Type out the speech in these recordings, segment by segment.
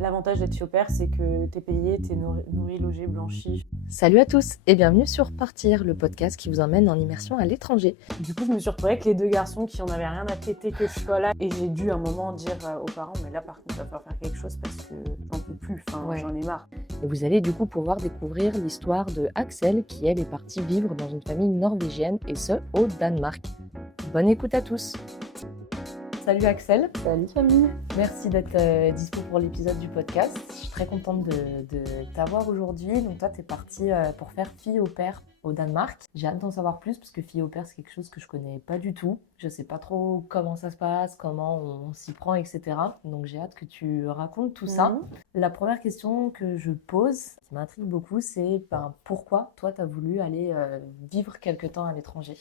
L'avantage d'être fille au pair, c'est que t'es payé, t'es nourri, logé, blanchi. Salut à tous et bienvenue sur Partir, le podcast qui vous emmène en immersion à l'étranger. Du coup, je me suis retrouvée avec les deux garçons qui en avaient rien à péter que je sois là. Et j'ai dû à un moment dire aux parents, mais là par contre, il va falloir faire quelque chose parce que j'en peux plus, j'en ai marre. Et vous allez du coup pouvoir découvrir l'histoire de Axel qui elle est partie vivre dans une famille norvégienne et ce au Danemark. Bonne écoute à tous. Salut Axel. Salut Camille. Merci d'être dispo pour l'épisode du podcast. Je suis très contente de t'avoir aujourd'hui. Donc toi, tu es partie pour faire fille au pair au Danemark. J'ai hâte d'en savoir plus parce que fille au pair, c'est quelque chose que je connais pas du tout. Je sais pas trop comment ça se passe, comment on s'y prend, etc. Donc j'ai hâte que tu racontes tout ça. La première question que je pose, qui m'intrigue beaucoup, c'est pourquoi toi, tu as voulu aller vivre quelque temps à l'étranger ?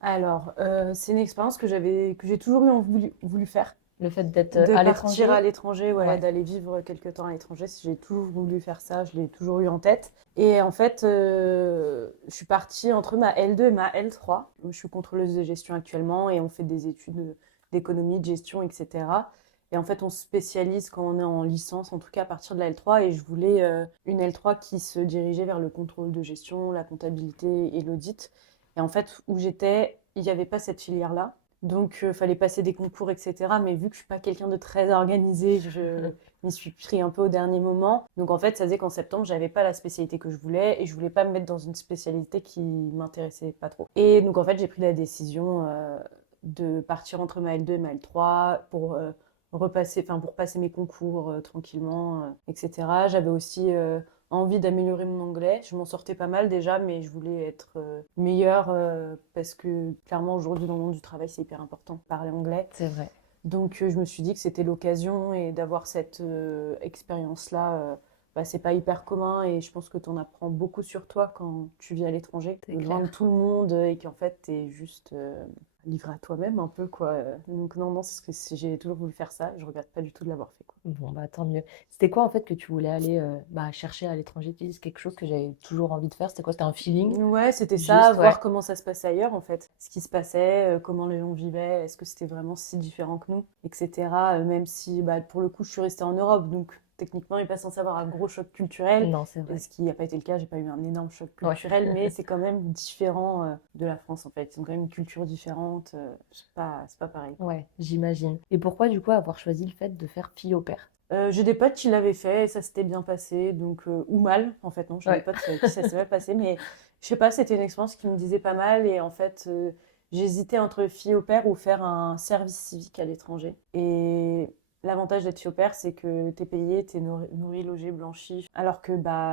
Alors, c'est une expérience que j'ai toujours voulu faire. Le fait d'être De à partir l'étranger, à l'étranger, d'aller vivre quelque temps à l'étranger, j'ai toujours voulu faire ça, je l'ai toujours eu en tête. Et en fait, je suis partie entre ma L2 et ma L3. Je suis contrôleuse de gestion actuellement et on fait des études d'économie, de gestion, etc. Et en fait, on se spécialise quand on est en licence, en tout cas à partir de la L3. Et je voulais une L3 qui se dirigeait vers le contrôle de gestion, la comptabilité et l'audit. Et en fait, où j'étais, il n'y avait pas cette filière-là. Donc, fallait passer des concours, etc. Mais vu que je suis pas quelqu'un de très organisé, je m'y suis pris un peu au dernier moment. Donc, en fait, ça faisait qu'en septembre, j'avais pas la spécialité que je voulais et je voulais pas me mettre dans une spécialité qui m'intéressait pas trop. Et donc, en fait, j'ai pris la décision de partir entre ma L2 et ma L3 pour pour passer mes concours tranquillement, etc. J'avais aussi envie d'améliorer mon anglais. Je m'en sortais pas mal déjà, mais je voulais être meilleure parce que clairement aujourd'hui dans le monde du travail c'est hyper important de parler anglais. c'est vrai. Donc je me suis dit que c'était l'occasion et d'avoir cette expérience-là, c'est pas hyper commun et je pense que tu en apprends beaucoup sur toi quand tu vis à l'étranger, C'est loin de clair. tout le monde et qu'en fait t'es juste livré à toi-même un peu quoi. Donc non, c'est ce que j'ai toujours voulu faire ça, je regrette pas du tout de l'avoir fait quoi. Bon, tant mieux. C'était quoi en fait que tu voulais aller chercher à l'étranger? Tu dis c'est quelque chose que j'avais toujours envie de faire. C'était quoi? C'était un feeling? Ouais, c'était ça, Juste, voir ouais. comment ça se passait ailleurs en fait, ce qui se passait, comment les gens vivaient, est-ce que c'était vraiment si différent que nous, etc. Même si pour le coup je suis restée en Europe, donc techniquement il n'est pas censé avoir un gros choc culturel, Non, c'est et vrai. ce qui n'a pas été le cas, j'ai pas eu un énorme choc Ouais. culturel, mais c'est quand même différent de la France en fait, ils ont quand même une culture différente, c'est pas pareil. Ouais, j'imagine. Et pourquoi du coup avoir choisi le fait de faire fille au pair? J'ai des potes qui l'avaient fait et ça s'était bien passé, donc ou mal, en fait non, j'ai des Ouais. potes avec qui ça s'est mal passé, mais je sais pas, c'était une expérience qui me disait pas mal et en fait j'hésitais entre fille au pair ou faire un service civique à l'étranger. Et l'avantage d'être fille au pair, c'est que t'es payé, t'es nourri, logé, blanchi, alors que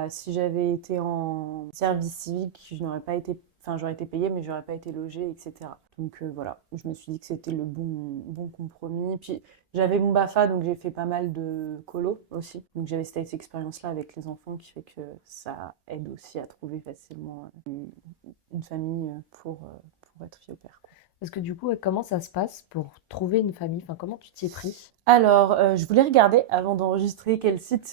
si j'avais été en service civique, je n'aurais pas été, enfin j'aurais été payée mais j'aurais pas été logée, etc. Donc voilà, je me suis dit que c'était le bon compromis. Puis j'avais mon BAFA, donc j'ai fait pas mal de colo aussi. Donc j'avais cette expérience-là avec les enfants qui fait que ça aide aussi à trouver facilement une famille pour être fille au père. Parce que du coup, comment ça se passe pour trouver une famille? Enfin, comment tu t'y es pris? Alors, je voulais regarder avant d'enregistrer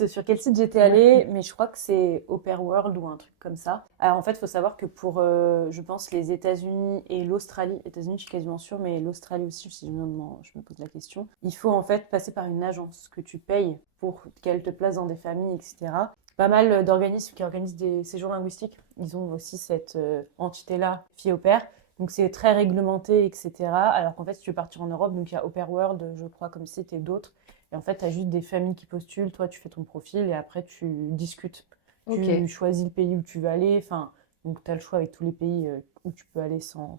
sur quel site j'étais allée, mais je crois que c'est Au Pair World ou un truc comme ça. Alors en fait, il faut savoir que pour, je pense, les États-Unis et l'Australie, États-Unis, je suis quasiment sûre, mais l'Australie aussi, si je me pose la question, il faut en fait passer par une agence que tu payes pour qu'elle te place dans des familles, etc. Pas mal d'organismes qui organisent des séjours linguistiques. Ils ont aussi cette entité-là, fille au pair. Donc c'est très réglementé, etc. Alors qu'en fait, si tu veux partir en Europe, donc il y a Au Pair World, je crois, comme site et d'autres. Et en fait, tu as juste des familles qui postulent, toi tu fais ton profil et après tu discutes. Ok. Tu choisis le pays où tu veux aller. Enfin, donc tu as le choix avec tous les pays où tu peux aller sans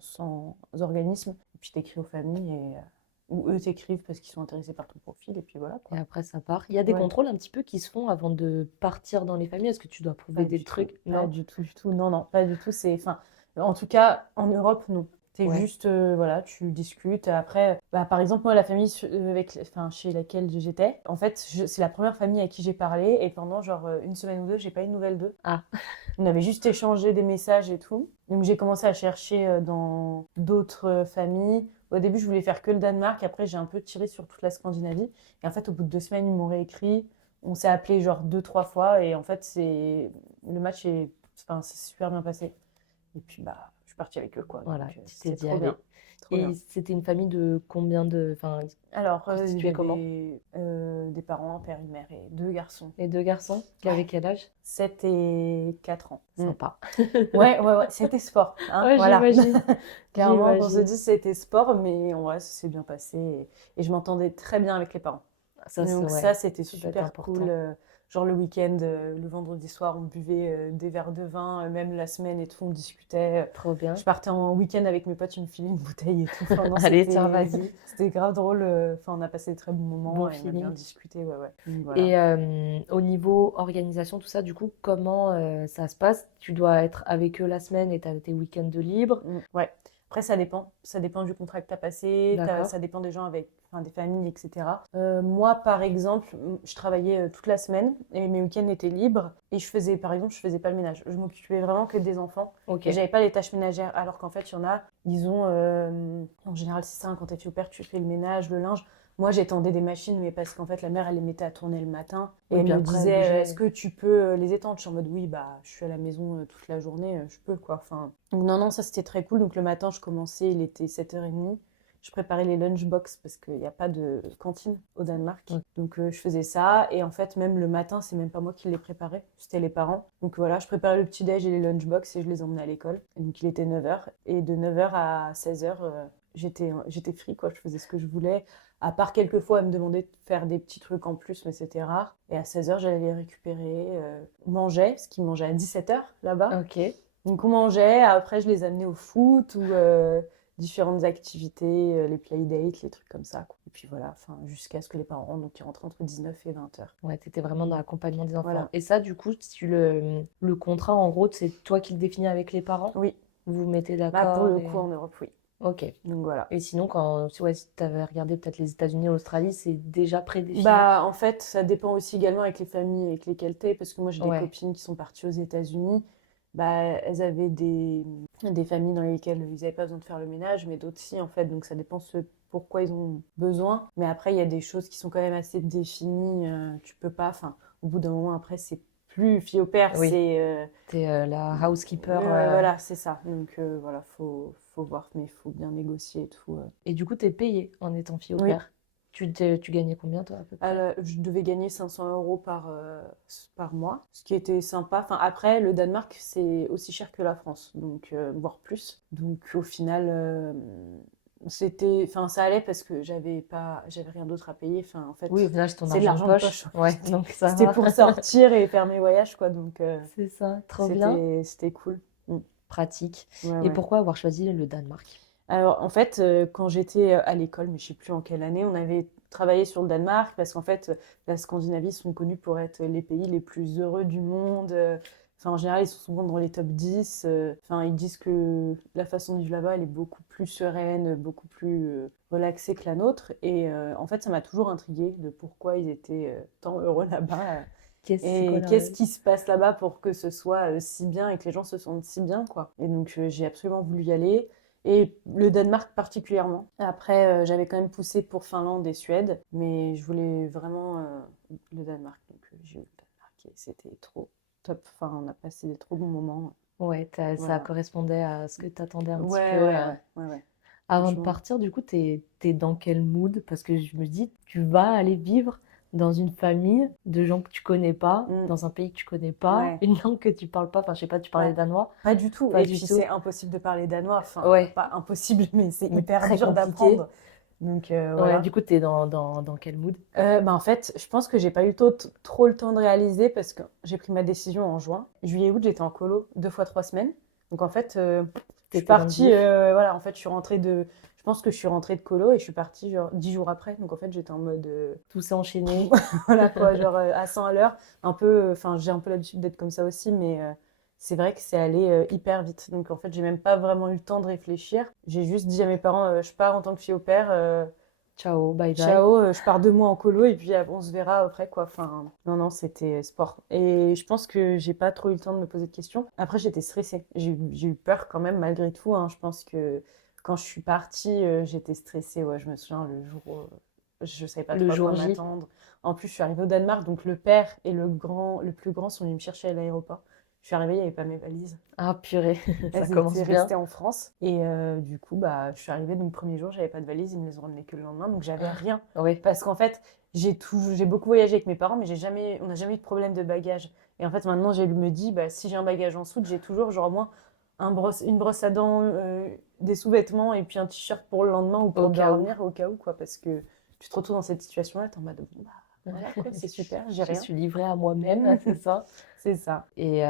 organisme. Et puis tu écris aux familles ou eux t'écrivent parce qu'ils sont intéressés par ton profil. Et puis voilà Et quoi. après, ça part. Il y a des Ouais. contrôles un petit peu qui se font avant de partir dans les familles. Est-ce que tu dois prouver Pas des du tout, trucs? pas Non? du tout, du tout. Non, non, pas du tout. En tout cas, en Europe, non. T'es Ouais. juste, voilà, tu discutes. Après, par exemple, moi, la famille chez laquelle j'étais, en fait, c'est la première famille à qui j'ai parlé et pendant genre une semaine ou deux, j'ai pas eu de nouvelles d'eux. Ah, On avait juste échangé des messages et tout. Donc j'ai commencé à chercher dans d'autres familles. Au début, je voulais faire que le Danemark. Après, j'ai un peu tiré sur toute la Scandinavie. Et en fait, au bout de 2 semaines, ils m'ont réécrit. On s'est appelé genre 2, 3 fois. Et en fait, le match c'est super bien passé. Et puis, je suis partie avec eux, quoi. Voilà, Donc, tu t'es c'était dit trop allez. bien. Trop bien. Et c'était une famille de combien de... Enfin, Alors, il y constituée comment? avait des parents, un père, une mère et 2 garçons. Les deux garçons qui avaient Ouais. quel âge? 7 et 4 ans. Sympa. Ouais, ouais, ouais, c'était sport, hein, Ouais, voilà. j'imagine. Clairement, qu'on se J'imagine. dit c'était sport, mais en vrai, ça s'est bien passé et je m'entendais très bien avec les parents. Ça, c'est Donc ouais, ça, c'était ça doit être super cool. important. Genre le week-end, le vendredi soir, on buvait des verres de vin, même la semaine et tout, on discutait. Trop bien. Je partais en week-end avec mes potes, ils me filaient une bouteille et tout. Enfin, non, Allez, tiens, c'était vas-y. c'était grave drôle. Enfin, on a passé de très bons moments Bon et on a bien feeling. discuté, ouais, ouais. Donc, voilà. Et au niveau organisation, tout ça, du coup, comment ça se passe? Tu dois être avec eux la semaine et tu as tes week-ends de libre. Ouais. Après, ça dépend. Ça dépend du contrat que tu as passé, D'accord. ça dépend des gens avec, enfin, des familles, etc. Moi, par exemple, je travaillais toute la semaine et mes week-ends étaient libres. Et je faisais, par exemple, je faisais pas le ménage. Je m'occupais vraiment que des enfants. Ok. Et j'avais pas les tâches ménagères. Alors qu'en fait, il y en a, ils ont. En général, c'est ça, hein, quand t'es fille au père, tu fais le ménage, le linge. Moi, j'étendais des machines, mais parce qu'en fait, la mère, elle les mettait à tourner le matin. Et Oui, elle puis me après, disait, bouger. est-ce que tu peux les étendre? Je suis en mode, oui, bah, je suis à la maison toute la journée, je peux, quoi. Enfin, donc, non, non, ça, c'était très cool. Donc, le matin, je commençais, il était 7h30. Je préparais les lunchbox parce qu'il n'y a pas de cantine au Danemark. Ok. Donc, je faisais ça. Et en fait, même le matin, c'est même pas moi qui les préparais, c'était les parents. Donc, voilà, je préparais le petit-déj et les lunchbox et je les emmenais à l'école. Et donc, il était 9h. Et de 9h à 16h, j'étais free, quoi. Je faisais ce que je voulais. À part quelques fois, elle me demandait de faire des petits trucs en plus, mais c'était rare. Et à 16h, j'allais les récupérer. On mangeait, parce qu'ils mangeaient à 17h là-bas. Ok. Donc on mangeait, après je les amenais au foot ou différentes activités, les playdates, les trucs comme ça, quoi. Et puis voilà, enfin, jusqu'à ce que les parents rentrent, donc ils rentrent entre 19 et 20h. Ouais, t'étais vraiment dans l'accompagnement des enfants. Voilà. Et ça, du coup, le contrat, en gros, c'est toi qui le définis avec les parents? Oui, Vous vous mettez bah, d'accord pour le et... coup en Europe, oui. Ok. Donc voilà. Et sinon, ouais, si t'avais regardé peut-être les États-Unis, l'Australie, c'est déjà prédéfini. Bah, en fait, ça dépend aussi également avec les familles avec lesquelles t'es, parce que moi j'ai des Ouais. copines qui sont parties aux États-Unis. Bah, elles avaient des familles dans lesquelles ils n'avaient pas besoin de faire le ménage, mais d'autres si, en fait. Donc ça dépend pourquoi ils ont besoin. Mais après, il y a des choses qui sont quand même assez définies. Tu peux pas, enfin, au bout d'un moment, après, c'est plus fille au père, Oui. c'est. T'es la housekeeper. Voilà, c'est ça. Donc voilà, faut voir, mais il faut bien négocier et tout. Et du coup, t'es payée en étant fille au Oui. père. Tu gagnais combien, toi, à peu près? Alors, je devais gagner 500 € par mois, ce qui était sympa. Enfin, après, le Danemark, c'est aussi cher que la France, donc voire plus. Donc, au final, enfin, ça allait parce que j'avais rien d'autre à payer. Enfin, en fait, Oui, au final, c'est ton c'est de argent de l'argent de poche. poche. Ouais, donc ça C'était va. pour sortir et faire mes voyages, quoi. Donc, C'est ça, trop bien. c'était cool. Pratique. Ouais, Et ouais. pourquoi avoir choisi le Danemark? Alors, en fait, quand j'étais à l'école, mais je sais plus en quelle année, on avait travaillé sur le Danemark parce qu'en fait, la Scandinavie sont connus pour être les pays les plus heureux du monde. Enfin, en général, ils sont souvent dans les top 10. Enfin, ils disent que la façon de vivre là-bas, elle est beaucoup plus sereine, beaucoup plus relaxée que la nôtre. Et en fait, ça m'a toujours intriguée de pourquoi ils étaient tant heureux là-bas. C'est quoi Et qu'est-ce qui se passe là-bas pour que ce soit si bien et que les gens se sentent si bien, quoi. Et donc, j'ai absolument voulu y aller. Et le Danemark particulièrement. Après, j'avais quand même poussé pour Finlande et Suède, mais je voulais vraiment le Danemark. Donc, j'ai eu le Danemark et c'était trop top. Enfin, on a passé des trop bons moments. Ouais, ça Voilà. correspondait à ce que t'attendais un petit Ouais, peu. ouais. Avant de Franchement. partir, du coup, t'es dans quel mood? Parce que je me dis, tu vas aller vivre dans une famille de gens que tu connais pas, Mm. dans un pays que tu connais pas, Ouais. une langue que tu parles pas. Enfin, je sais pas, tu parlais Ouais. danois? Pas du tout. Pas Et du puis, tout. c'est impossible de parler danois. Enfin, Ouais, pas impossible, mais c'est mais hyper très dur compliqué. d'apprendre. Donc, Ouais, voilà. du coup, t'es dans quel mood? Bah, en fait, je pense que j'ai pas eu trop le temps de réaliser parce que j'ai pris ma décision en juin. Juillet-août, j'étais en colo 2 fois 3 semaines. Donc en fait, je suis T'étais dans le partie. vif. Voilà, en fait, je pense que je suis rentrée de colo et je suis partie genre 10 jours après. Donc en fait, j'étais en mode. Tout s'est enchaîné. Voilà quoi, genre à 100 à l'heure. Un peu. Enfin, j'ai un peu l'habitude d'être comme ça aussi, mais c'est vrai que c'est allé hyper vite. Donc en fait, j'ai même pas vraiment eu le temps de réfléchir. J'ai juste dit à mes parents, je pars en tant que fille au père. Ciao, bye bye. Ciao, je pars 2 mois en colo et puis on se verra après quoi. Enfin, non, c'était sport. Et je pense que j'ai pas trop eu le temps de me poser de questions. Après, j'étais stressée. J'ai eu peur quand même malgré tout, hein. Je pense que quand je suis partie, j'étais stressée. Ouais, je me souviens le jour où je savais pas Le trop à jour quoi J. m'attendre. En plus, je suis arrivée au Danemark, donc le père et le plus grand sont venus me chercher à l'aéroport. Je suis arrivée, il n'y avait pas mes valises. Ah purée, ça Elles commence étaient bien. restées en France. Et du coup, je suis arrivée, donc le premier jour, j'avais pas de valises, ils me les ont ramenées que le lendemain, donc j'avais rien. Oui, Parce qu'en fait, j'ai beaucoup voyagé avec mes parents, mais on n'a jamais eu de problème de bagages. Et en fait, maintenant, je me dis, si j'ai un bagage en soute, j'ai toujours genre au moins une brosse à dents, des sous-vêtements et puis un t-shirt pour le lendemain ou pour au cas où. dormir au cas où, quoi. Parce que tu te retrouves dans cette situation-là, t'es en mode, bon, voilà, quoi, c'est super, j'ai Je rien. suis livrée à moi-même, c'est ça. C'est ça. Et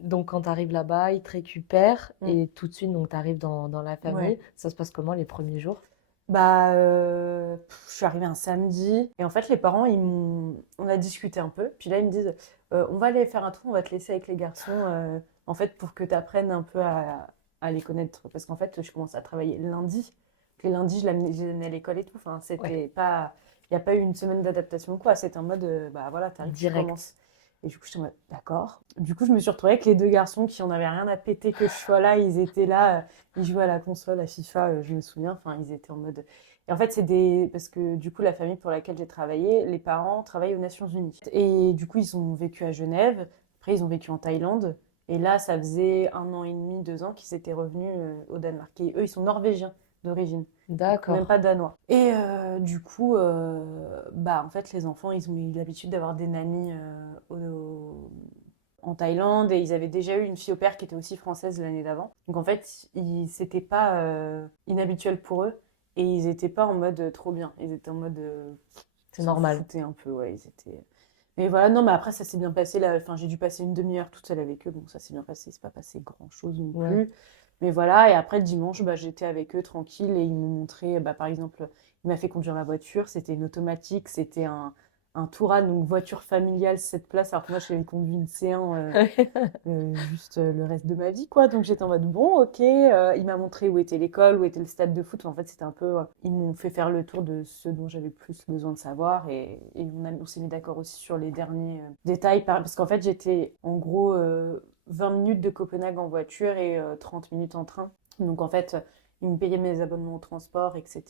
donc, quand tu arrives là-bas, ils te récupèrent Mm. et tout de suite, donc, tu arrives dans la famille. Ouais. Ça se passe comment les premiers jours? Je suis arrivée un samedi et en fait les parents on a discuté un peu puis là ils me disent on va aller faire un tour, on va te laisser avec les garçons en fait pour que tu apprennes un peu à les connaître parce qu'en fait je commence à travailler lundi. Les lundis je les amenais à l'école et tout, enfin c'était pas, il n'y a pas eu une semaine d'adaptation quoi, c'était en mode voilà t'arrives, tu Direct. commences. Et du coup, j'étais en mode, d'accord. Du coup, je me suis retrouvée avec les deux garçons qui en avaient rien à péter que je sois là. Ils étaient là, ils jouaient à la console, à FIFA, je me souviens. Enfin, ils étaient en mode. Et en fait, parce que du coup, la famille pour laquelle j'ai travaillé, les parents travaillent aux Nations Unies. Et du coup, ils ont vécu à Genève. Après, ils ont vécu en Thaïlande. Et là, ça faisait 1 an et demi, 2 ans qu'ils étaient revenus au Danemark. Et eux, ils sont norvégiens d'origine. D'accord. Même pas danois. Et du coup, en fait, les enfants, ils ont eu l'habitude d'avoir des nannies en Thaïlande et ils avaient déjà eu une fille au père qui était aussi française l'année d'avant. Donc en fait, c'était pas inhabituel pour eux et ils étaient pas en mode trop bien. Ils étaient en mode C'est ils s'en normal. foutaient un peu, ouais, ils étaient. Mais voilà, non, mais après ça s'est bien passé là. Enfin, j'ai dû passer une demi-heure toute seule avec eux, bon ça s'est bien passé. C'est pas passé grand-chose non Ouais. plus. Mais voilà, et après le dimanche, j'étais avec eux tranquille et ils m'ont montré, par exemple, il m'a fait conduire la voiture, c'était une automatique, c'était un Touran, donc voiture familiale 7 places, alors que moi j'avais conduit une C1 juste le reste de ma vie, quoi. Donc j'étais en mode bon, ok, il m'a montré où était l'école, où était le stade de foot. En fait, c'était un peu, ils m'ont fait faire le tour de ce dont j'avais plus besoin de savoir et on s'est mis d'accord aussi sur les derniers détails, parce qu'en fait j'étais en gros 20 minutes de Copenhague en voiture et 30 minutes en train. Donc en fait, ils me payaient mes abonnements au transport, etc.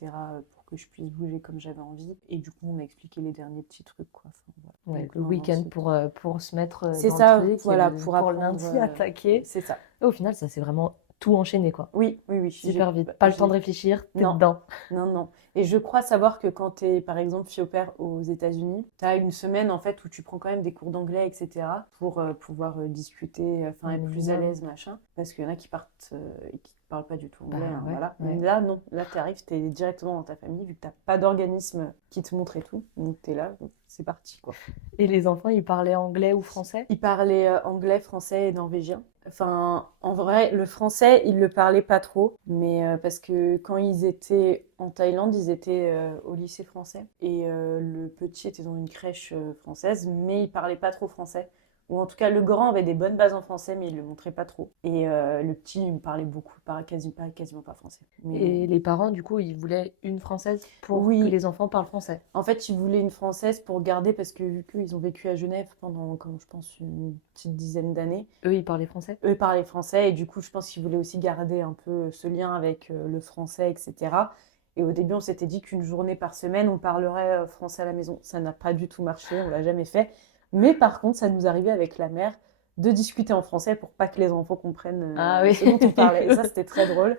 Pour que je puisse bouger comme j'avais envie. Et du coup, on m'a expliqué les derniers petits trucs, quoi. Enfin, voilà. Ouais, Donc, le non, week-end c'était- pour se mettre C'est dans ça, le truc voilà, et pour pour apprendre. lundi attaquer. C'est ça. Et au final, ça s'est vraiment tout enchaîné, quoi. Oui, oui, oui. Super vite. Pas le temps de réfléchir, t'es Non, dedans. non, non. Et je crois savoir que quand tu es, par exemple, fille au pair aux États-Unis, tu as une semaine en fait où tu prends quand même des cours d'anglais, etc. pour pouvoir discuter, enfin Un être plus à minimum. l'aise, machin. Parce qu'il y en a qui partent et qui parlent pas du tout anglais, Bah ouais, voilà. ouais. Mais là, non. Là, tu arrives, tu es directement dans ta famille, vu que tu pas d'organisme qui te montre et tout. Donc tu es là, c'est parti, quoi. Et les enfants, ils parlaient anglais ou français? Ils parlaient anglais, français et norvégien. Enfin, en vrai, le français, ils le parlaient pas trop, mais parce que quand ils étaient en Thaïlande, ils étaient au lycée français et le petit était dans une crèche française, mais il parlait pas trop français. Ou en tout cas, le grand avait des bonnes bases en français, mais il le montrait pas trop. Et le petit, il me parlait beaucoup, quasiment pas français. Mais Et les parents, du coup, ils voulaient une française pour que oui, les enfants parlent français. en fait, ils voulaient une française pour garder parce que vu qu'ils ont vécu à Genève pendant, comme je pense, une petite dizaine d'années. Eux, ils parlaient français? Eux parlaient français et du coup, je pense qu'ils voulaient aussi garder un peu ce lien avec le français, etc. Et au début, on s'était dit qu'une journée par semaine, on parlerait français à la maison. Ça n'a pas du tout marché, on l'a jamais fait. Mais par contre, ça nous arrivait avec la mère de discuter en français pour pas que les enfants comprennent Ah oui. ce dont on parlait. Et ça, c'était très drôle.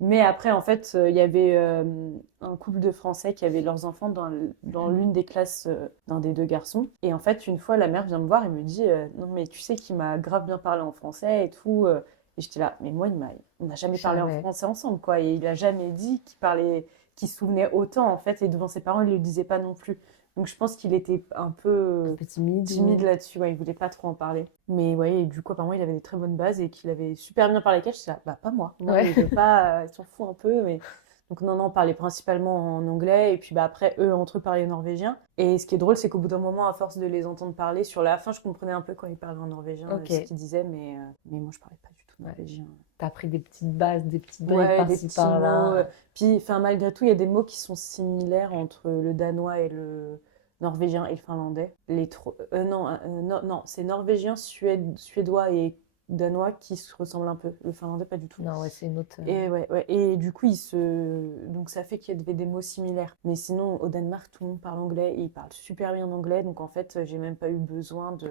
Mais après, en fait, il y avait un couple de Français qui avaient leurs enfants dans l'une des classes d'un des deux garçons. Et en fait, une fois, la mère vient me voir et me dit non, mais tu sais qu'il m'a grave bien parlé en français et tout. Et j'étais là, mais moi, on n'a jamais parlé en Jamais. français ensemble, quoi. Et il a jamais dit qu'il se souvenait autant, en fait. Et devant ses parents, il ne le disait pas non plus. Donc je pense qu'il était un peu Un peu timide. timide là-dessus, ouais, il voulait pas trop en parler. Mais ouais, et du coup, apparemment, il avait des très bonnes bases et qu'il avait super bien parlé avec elle. Je là, pas moi. Moi, Ouais. il veut pas, il s'en fout un peu. Mais... Donc, non, on parlait principalement en anglais. Et puis, après, eux, entre eux, parlaient norvégien. Et ce qui est drôle, c'est qu'au bout d'un moment, à force de les entendre parler, sur la fin, je comprenais un peu quand ils parlaient en norvégien, Ok. ce qu'ils disaient. Mais moi, je parlais pas du tout norvégien. T'as pris des petites bases, des petites briques Ouais, des par-ci petits mots. par-là. Puis, enfin, malgré tout, il y a des mots qui sont similaires entre le danois et le norvégien et le finlandais. Non, c'est norvégien, suédois et danois qui se ressemblent un peu. Le finlandais, pas du tout. Non, ouais, c'est une autre. Et ouais, ouais. Et du coup, donc ça fait qu'il y avait des mots similaires. Mais sinon, au Danemark, tout le monde parle anglais et ils parlent super bien anglais. Donc en fait, j'ai même pas eu besoin de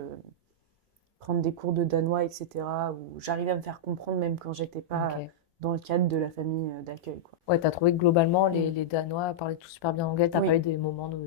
prendre des cours de danois, etc. où j'arrivais à me faire comprendre même quand j'étais pas Ok. dans le cadre de la famille d'accueil, quoi. Ouais, t'as trouvé que globalement, Mm. les Danois parlaient tous super bien anglais. T'as pas Oui, eu des moments non,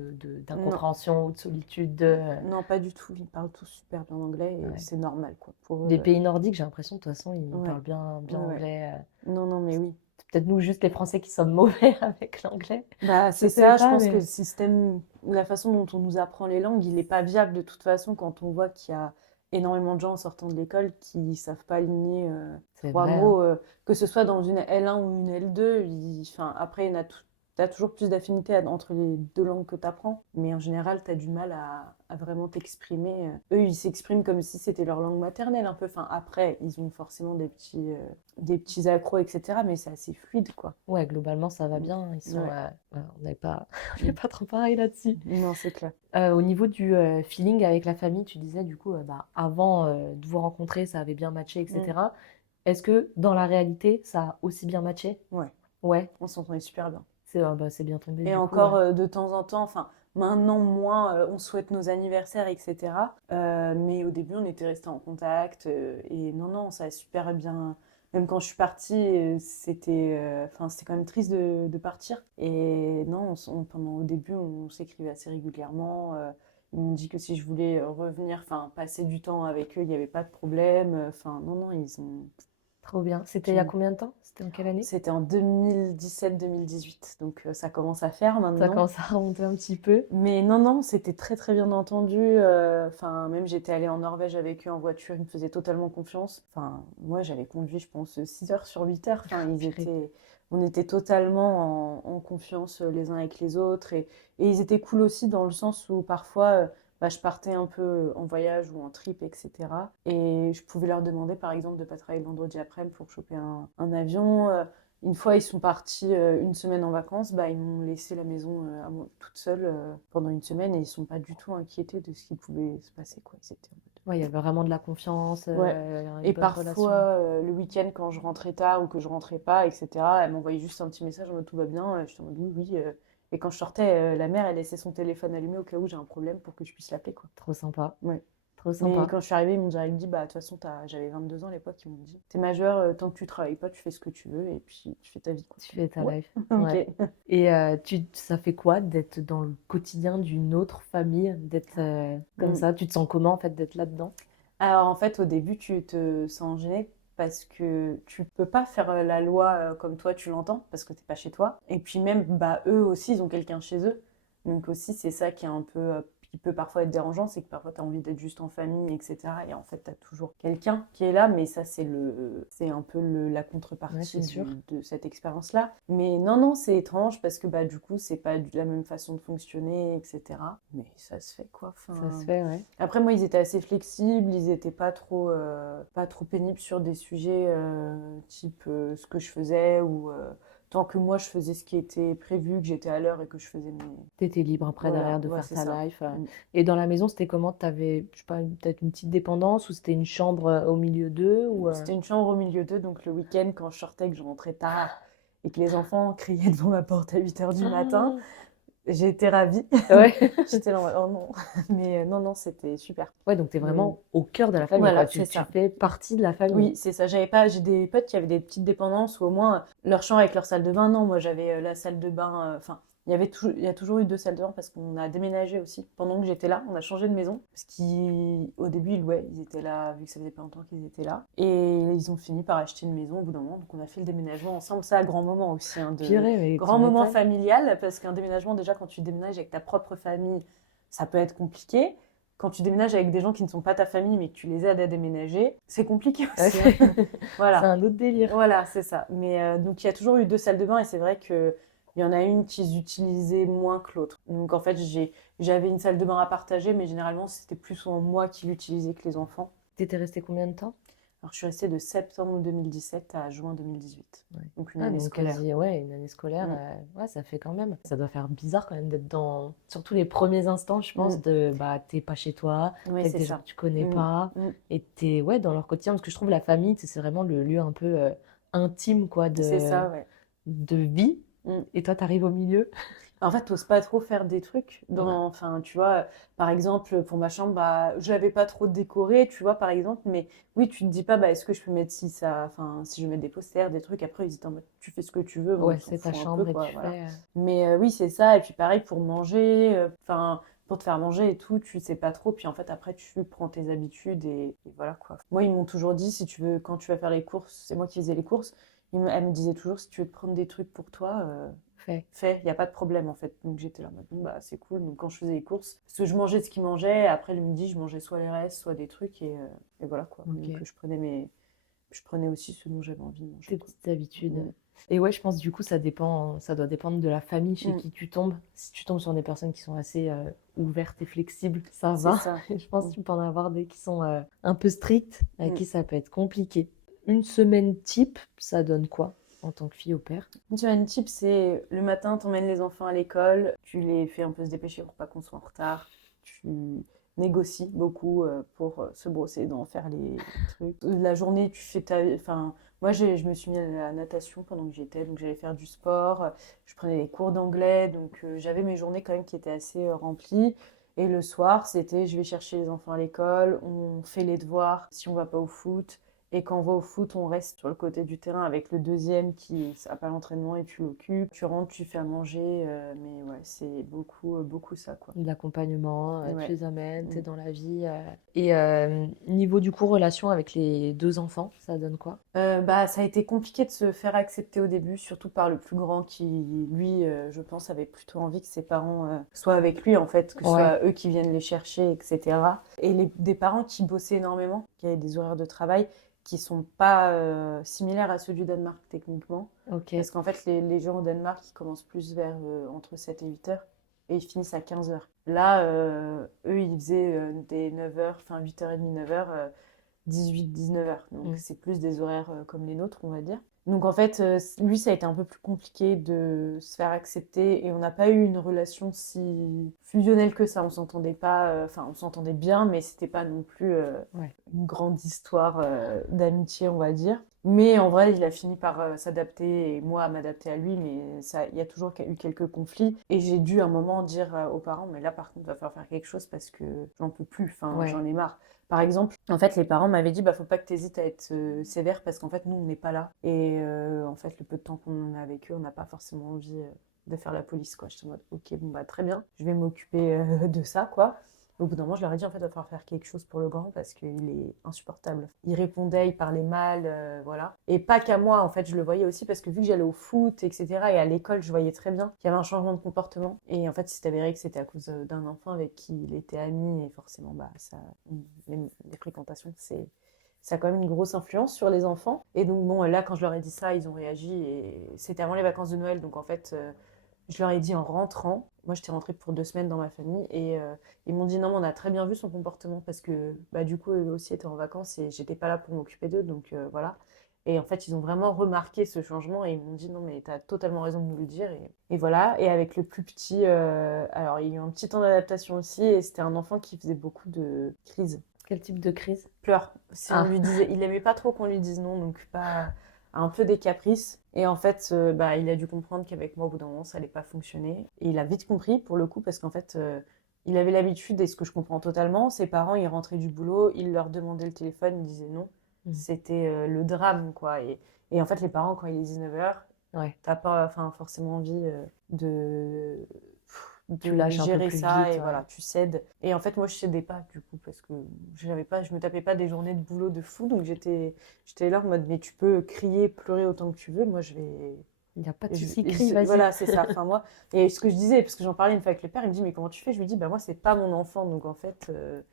d'incompréhension ou de solitude non, pas du tout. Ils parlent tous super bien anglais et ouais. c'est normal, quoi. Pour Des eux, pays nordiques, j'ai l'impression, de toute façon, ils ouais, parlent bien ouais, ouais. anglais. Non, non, mais oui. C'est peut-être nous, juste les Français, qui sommes mauvais avec l'anglais. Bah, Je c'est sais ça, je pas, pense que mais le système, la façon dont on nous apprend les langues, il n'est pas viable de toute façon quand on voit qu'il y a énormément de gens en sortant de l'école qui savent pas aligner c'est trois vrai, hein. mots, que ce soit dans une L1 ou une L2. Enfin, après, t'as toujours plus d'affinité entre les deux langues que tu apprends, mais en général, tu as du mal à vraiment t'exprimer. Eux, ils s'expriment comme si c'était leur langue maternelle un peu. Enfin, après, ils ont forcément des petits accros, etc., mais c'est assez fluide, quoi. Ouais, globalement, ça va Mm. bien. Ils sont, Ouais. ouais, on n'est pas, on n'est Mm. pas trop pareil là-dessus. Non, c'est clair. Au niveau du feeling avec la famille, tu disais du coup, bah, avant de vous rencontrer, ça avait bien matché, Mm. etc. Est-ce que dans la réalité, ça a aussi bien matché? Ouais, Ouais, on s'entendait super bien. bah, c'est bien tombé Et du coup. encore de temps en temps, enfin maintenant moins, on souhaite nos anniversaires, etc. Mais au début, on était restés en contact. Et non, non, ça a super bien. Même quand je suis partie, enfin, c'était quand même triste de partir. Et non, au début, on s'écrivait assez régulièrement. Ils m'ont dit que si je voulais revenir, enfin, passer du temps avec eux, il n'y avait pas de problème. Enfin, non, non, ils ont. Trop bien. C'était il y a J'ai- combien de temps? C'était en quelle année? C'était en 2017-2018, donc ça commence à faire Ça maintenant. commence à remonter un petit peu. Mais non, non, c'était très très bien entendu. Enfin, même j'étais allée en Norvège avec eux en voiture, ils me faisaient totalement confiance. Enfin, moi j'avais conduit, je pense, 6 heures sur 8 heures. Enfin, Purée. on était totalement en confiance les uns avec les autres. Et ils étaient cool aussi dans le sens où parfois bah, je partais un peu en voyage ou en trip, etc. Et je pouvais leur demander par exemple de pas travailler le vendredi après-midi pour choper un avion. Une fois, ils sont partis une semaine en vacances, bah, ils m'ont laissé la maison toute seule pendant une semaine et ils sont pas du tout inquiétés de ce qui pouvait se passer, quoi. Ils étaient en Ouais, il y avait vraiment de la confiance, mode, ouais. une Et bonne parfois, relation. le week-end, quand je rentrais tard ou que je rentrais pas, etc., elle m'envoyait juste un petit message en mode tout va bien. J'étais en mode oui, oui. Et quand je sortais, la mère, elle laissait son téléphone allumé au cas où j'ai un problème pour que je puisse l'appeler, quoi. Trop sympa. Ouais. Trop Mais sympa. quand je suis arrivée, ils m'ont direct dit, bah, de toute façon, j'avais 22 ans à l'époque, ils m'ont dit, t'es majeur, tant que tu travailles pas, tu fais ce que tu veux et puis tu fais ta vie, quoi. Tu fais ta Ouais, life. Ouais. ok. Et ça fait quoi d'être dans le quotidien d'une autre famille, d'être comme Mm. ça? Tu te sens comment en fait d'être là-dedans? Alors en fait, au début, tu te sens gêné parce que tu peux pas faire la loi comme toi tu l'entends parce que t'es pas chez toi. Et puis même, bah eux aussi, ils ont quelqu'un chez eux. Donc aussi, c'est ça qui est un peu, qui peut parfois être dérangeant, c'est que parfois tu as envie d'être juste en famille, etc. Et en fait, tu as toujours quelqu'un qui est là, mais ça, c'est un peu la Ouais, contrepartie c'est sûr. de cette expérience-là. Mais non, non, c'est étrange parce que bah du coup, c'est pas la même façon de fonctionner, etc. Mais ça se fait quoi. Ça se Enfin, fait, ouais. après, moi, ils étaient assez flexibles, ils étaient pas trop pénibles sur des sujets type ce que je faisais ou tant que moi je faisais ce qui était prévu, que j'étais à l'heure et que je faisais mes. T'étais libre après Voilà, derrière de ouais, faire c'est ta ça. life. Mm. Et dans la maison, c'était comment? T'avais, je sais pas, peut-être une petite dépendance ou c'était une chambre au milieu d'eux ou C'était une chambre au milieu d'eux, donc le week-end, quand je sortais, que je rentrais tard et que les enfants criaient devant ma porte à 8 heures du matin, Ah. j'ai été ravie. Ouais. J'étais là en mode, oh non. Mais non, non, c'était super. Ouais, donc t'es Mais vraiment au cœur de la famille, quoi. voilà, Tu, c'est tu ça. fais partie de la famille. Oui, c'est ça. J'ai des potes qui avaient des petites dépendances ou au moins leur chambre avec leur salle de bain. Non, moi j'avais la salle de bain. Enfin, il y a toujours eu deux salles de bain parce qu'on a déménagé aussi. Pendant que j'étais là, on a changé de maison. Parce qu'au début, ils étaient là, vu que ça faisait pas longtemps qu'ils étaient là. Et ils ont fini par acheter une maison au bout d'un moment. Donc on a fait le déménagement ensemble. Ça, grand moment aussi, hein, de Purée, mais tu grand moment m'étonnes. familial. Parce qu'un déménagement, déjà, quand tu déménages avec ta propre famille, ça peut être compliqué. Quand tu déménages avec des gens qui ne sont pas ta famille mais que tu les aides à déménager, c'est compliqué Ouais, aussi, hein. c'est Voilà, un autre délire. voilà, c'est ça. Mais donc il y a toujours eu deux salles de bain et c'est vrai que il y en a une qu'ils utilisaient moins que l'autre. Donc en fait, j'avais une salle de bain à partager, mais généralement c'était plus souvent moi qui l'utilisais que les enfants. T'étais resté combien de temps? Alors je suis restée de septembre 2017 à juin 2018, Ouais. donc une Ah, année donc scolaire. quasi, ouais, une année scolaire, Mm. ouais, ça fait quand même. Ça doit faire bizarre quand même d'être dans, surtout les premiers instants, je pense, Mm. bah, t'es pas chez toi, Oui, t'es avec c'est des gens ça. que tu connais Mm. pas, Mm. et t'es, ouais, dans leur quotidien, parce que je trouve la famille, c'est vraiment le lieu un peu intime, quoi, C'est ça, ouais. de vie. Mm. Et toi, t'arrives au milieu. En fait, t'oses pas trop faire des trucs Ouais. enfin, tu vois, par exemple, pour ma chambre, bah, je l'avais pas trop décorée, tu vois, par exemple, mais oui, tu te dis pas, bah, est-ce que je peux mettre enfin, si je mets des posters, des trucs, après, ils étaient en mode, tu fais ce que tu veux, bon, on Ouais, s'en c'est ta fout un peu, chambre et quoi, tu voilà. fais. Mais oui, c'est ça, et puis pareil, pour manger, enfin, pour te faire manger et tout, tu sais pas trop, puis en fait, après, tu prends tes habitudes, et voilà, quoi. Moi, ils m'ont toujours dit, si tu veux, quand tu vas faire les courses, c'est moi qui faisais les courses, elle me disait toujours, si tu veux te prendre des trucs pour toi, Fait. fait, il n'y a pas de problème en fait. Donc j'étais là, bon, bah c'est cool. Donc quand je faisais les courses, parce que je mangeais ce qu'ils mangeaient, après le midi, je mangeais soit les restes, soit des trucs, et voilà quoi. Ok. Donc je prenais aussi ce dont j'avais envie de manger, Tes quoi. petites habitudes. Mm. Et ouais, je pense du coup, ça doit dépendre de la famille chez Mm. qui tu tombes. Si tu tombes sur des personnes qui sont assez ouvertes et flexibles, ça C'est va. ça. Je pense Mm. que tu peux en avoir des qui sont un peu strictes, à Mm. qui ça peut être compliqué. Une semaine type, ça donne quoi en tant que fille au père? Une semaine type, c'est le matin, t'emmènes les enfants à l'école, tu les fais un peu se dépêcher pour pas qu'on soit en retard, tu négocies beaucoup pour se brosser les dents, faire les trucs. La journée, tu fais Enfin, moi, je me suis mis à la natation pendant que j'y étais, donc j'allais faire du sport, je prenais des cours d'anglais, donc j'avais mes journées quand même qui étaient assez remplies. Et le soir, c'était je vais chercher les enfants à l'école, on fait les devoirs si on va pas au foot. Et quand on va au foot, on reste sur le côté du terrain avec le deuxième qui n'a pas l'entraînement et tu l'occupes. Tu rentres, tu fais à manger, mais ouais, c'est beaucoup ça, quoi. De l'accompagnement, tu Ouais. les amènes, t'es Mm. dans la vie. Et niveau du coup, relation avec les deux enfants, ça donne quoi? Bah, ça a été compliqué de se faire accepter au début, surtout par le plus grand qui, lui, je pense, avait plutôt envie que ses parents soient avec lui, en fait, que ce Ouais, soit eux qui viennent les chercher, etc. Et des parents qui bossaient énormément, qui avaient des horaires de travail qui sont pas similaires à ceux du Danemark, techniquement. ok. Parce qu'en fait, les gens au Danemark, ils commencent plus vers entre 7 et 8 heures et ils finissent à 15 heures. Là, eux, ils faisaient des 9 heures, enfin 8h30, 9 heures. 18-19 heures. Donc Mm. c'est plus des horaires comme les nôtres, on va dire. Donc en fait, lui, ça a été un peu plus compliqué de se faire accepter et on n'a pas eu une relation si fusionnelle que ça. On s'entendait pas, enfin on s'entendait bien, mais c'était pas non plus Ouais. une grande histoire d'amitié, on va dire. Mais en vrai, il a fini par s'adapter et moi à m'adapter à lui, mais ça, il y a toujours eu quelques conflits et j'ai dû à un moment dire aux parents, mais là par contre, il va falloir faire quelque chose parce que j'en peux plus, enfin Ouais. j'en ai marre. Par exemple, en fait, les parents m'avaient dit, bah, faut pas que tu hésites à être sévère parce qu'en fait, nous, on n'est pas là. Et en fait, le peu de temps qu'on a avec eux, on n'a pas forcément envie de faire la police, quoi. J'étais en mode, ok, bon, bah, très bien, je vais m'occuper de ça, quoi. Au bout d'un moment, je leur ai dit, en fait, il va falloir faire quelque chose pour le grand parce qu'il est insupportable. Il répondait, il parlait mal, voilà. Et pas qu'à moi, en fait, je le voyais aussi parce que vu que j'allais au foot, etc., et à l'école, je voyais très bien qu'il y avait un changement de comportement. Et en fait, il s'est avéré que c'était à cause d'un enfant avec qui il était ami et forcément, bah, ça, les fréquentations, ça a quand même une grosse influence sur les enfants. Et donc, bon, là, quand je leur ai dit ça, ils ont réagi et c'était avant les vacances de Noël. Donc, en fait, je leur ai dit en rentrant, moi j'étais rentrée pour 2 semaines dans ma famille et ils m'ont dit non, mais on a très bien vu son comportement parce que bah, du coup eux aussi étaient en vacances et j'étais pas là pour m'occuper d'eux donc voilà. Et en fait ils ont vraiment remarqué ce changement et ils m'ont dit non mais t'as totalement raison de nous le dire et voilà. Et avec le plus petit, alors il y a eu un petit temps d'adaptation aussi et c'était un enfant qui faisait beaucoup de crises. Quel type de crise? Pleure. Si on Ah, lui disait, il aimait pas trop qu'on lui dise non donc pas un peu des caprices. Et en fait, bah, il a dû comprendre qu'avec moi, au bout d'un moment, ça allait pas fonctionner. Et il a vite compris, pour le coup, parce qu'en fait, il avait l'habitude, et ce que je comprends totalement, ses parents, ils rentraient du boulot, ils leur demandaient le téléphone, ils disaient non. Mm. C'était le drame, quoi. Et en fait, les parents, quand il est 19 heures, ouais. t'as pas forcément envie de, Tu de lâches un peu gérer plus ça, vite, et ouais. voilà, tu cèdes. Et en fait, moi, je cédais pas, du coup, parce que je me tapais pas des journées de boulot de fou, donc j'étais là en mode, mais tu peux crier, pleurer autant que tu veux, moi, je vais, Il n'y a pas de souci, je- crie, vas-y. voilà, c'est ça. Enfin, moi, et ce que je disais, parce que j'en parlais une fois avec le père, il me dit, mais comment tu fais? Je lui dis, bah, moi, c'est pas mon enfant, donc en fait,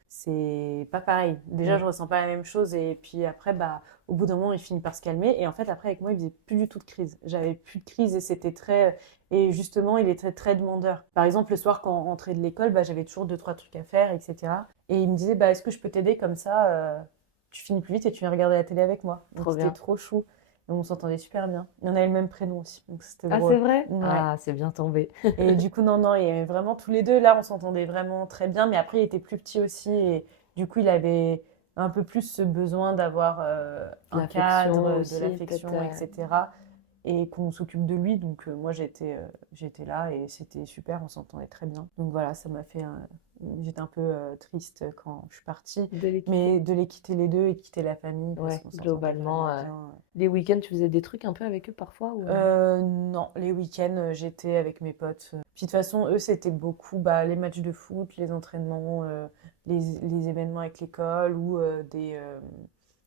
c'est pas pareil. Déjà, Mm. je ressens pas la même chose, et puis après, bah, au bout d'un moment, il finit par se calmer, et en fait, après, avec moi, il faisait plus du tout de crise. J'avais plus de crise, et c'était très. Et justement, il était très demandeur. Par exemple, le soir, quand on rentrait de l'école, bah, j'avais toujours deux, trois trucs à faire, etc. Et il me disait, bah, est-ce que je peux t'aider comme ça tu finis plus vite et tu viens regarder la télé avec moi. Donc Trop c'était bien. trop chou. Et on s'entendait super bien. Et on avait le même prénom aussi, donc c'était Ah, c'est drôle. vrai? Ouais. Ah, c'est bien tombé. Et du coup, non, et vraiment tous les deux, là, on s'entendait vraiment très bien. Mais après, il était plus petit aussi. Et du coup, il avait un peu plus ce besoin d'avoir un L'affection cadre, de aussi, peut-être. l'affection, etc. et qu'on s'occupe de lui. Donc moi j'étais là et c'était super, on s'entendait très bien. Donc voilà, ça m'a fait j'étais un peu triste quand je suis partie, De l'équipe. mais de les quitter les deux et de quitter la famille parce Ouais, qu'on s'entendait globalement, vraiment bien. les week-ends, tu faisais des trucs un peu avec eux parfois ou... Non, les week-ends, j'étais avec mes potes. Puis de toute façon, eux, c'était beaucoup les matchs de foot, les entraînements, les événements avec l'école ou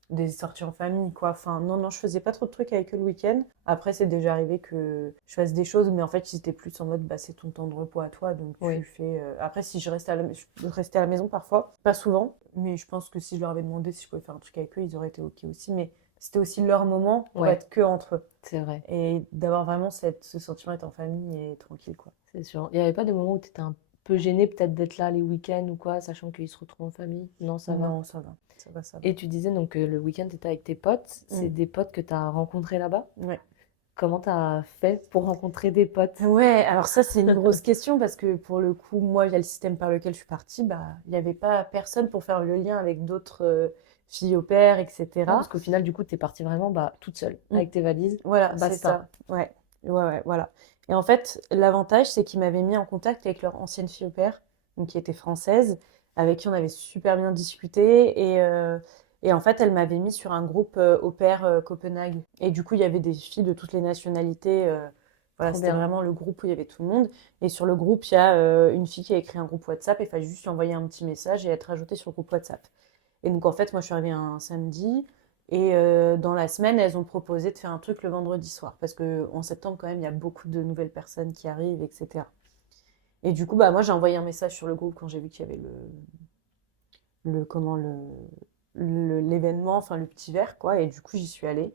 des sorties en famille, quoi. Enfin, non, je faisais pas trop de trucs avec eux le week-end. Après, c'est déjà arrivé que je fasse des choses, mais en fait, c'était plus en mode, c'est ton temps de repos à toi, donc Oui. tu fais... Après, si je restais je restais à la maison parfois, pas souvent, mais je pense que si je leur avais demandé si je pouvais faire un truc avec eux, ils auraient été OK aussi, mais c'était aussi leur moment pour Ouais. être que entre eux. C'est vrai, Et d'avoir vraiment ce sentiment d'être en famille et tranquille, quoi. c'est sûr. Il n'y avait pas des moments où tu étais un peu gênée peut-être d'être là les week-ends ou quoi, sachant qu'ils se retrouvent en famille? Non, ça va. Non, ça va. Ça va, ça va. Et tu disais donc que le week-end, tu étais avec tes potes. C'est des potes que tu as rencontrés là-bas? Ouais. Comment tu as fait pour rencontrer des potes? Ouais, alors ça, c'est une grosse question parce que pour le coup, moi, via le système par lequel je suis partie, il n'y avait pas personne pour faire le lien avec d'autres filles au pair, Non, etc. parce qu'au final, du coup, tu es partie vraiment toute seule, avec tes valises. Voilà, c'est Basta. ça. Ouais, voilà. Et en fait, l'avantage, c'est qu'ils m'avaient mis en contact avec leur ancienne fille au pair, donc qui était française, avec qui on avait super bien discuté. Et en fait, elle m'avait mis sur un groupe au pair Copenhague. Et du coup, il y avait des filles de toutes les nationalités. Voilà, Trop c'était bien. vraiment le groupe où il y avait tout le monde. Et sur le groupe, il y a une fille qui a écrit un groupe WhatsApp. Et il fallait juste lui envoyer un petit message et être ajoutée sur le groupe WhatsApp. Et donc, en fait, moi, je suis arrivée un samedi. Et dans la semaine, elles ont proposé de faire un truc le vendredi soir. Parce qu'en septembre, quand même, il y a beaucoup de nouvelles personnes qui arrivent, etc. Et du coup, moi, j'ai envoyé un message sur le groupe quand j'ai vu qu'il y avait l'événement, enfin, le petit verre, quoi. Et du coup, j'y suis allée.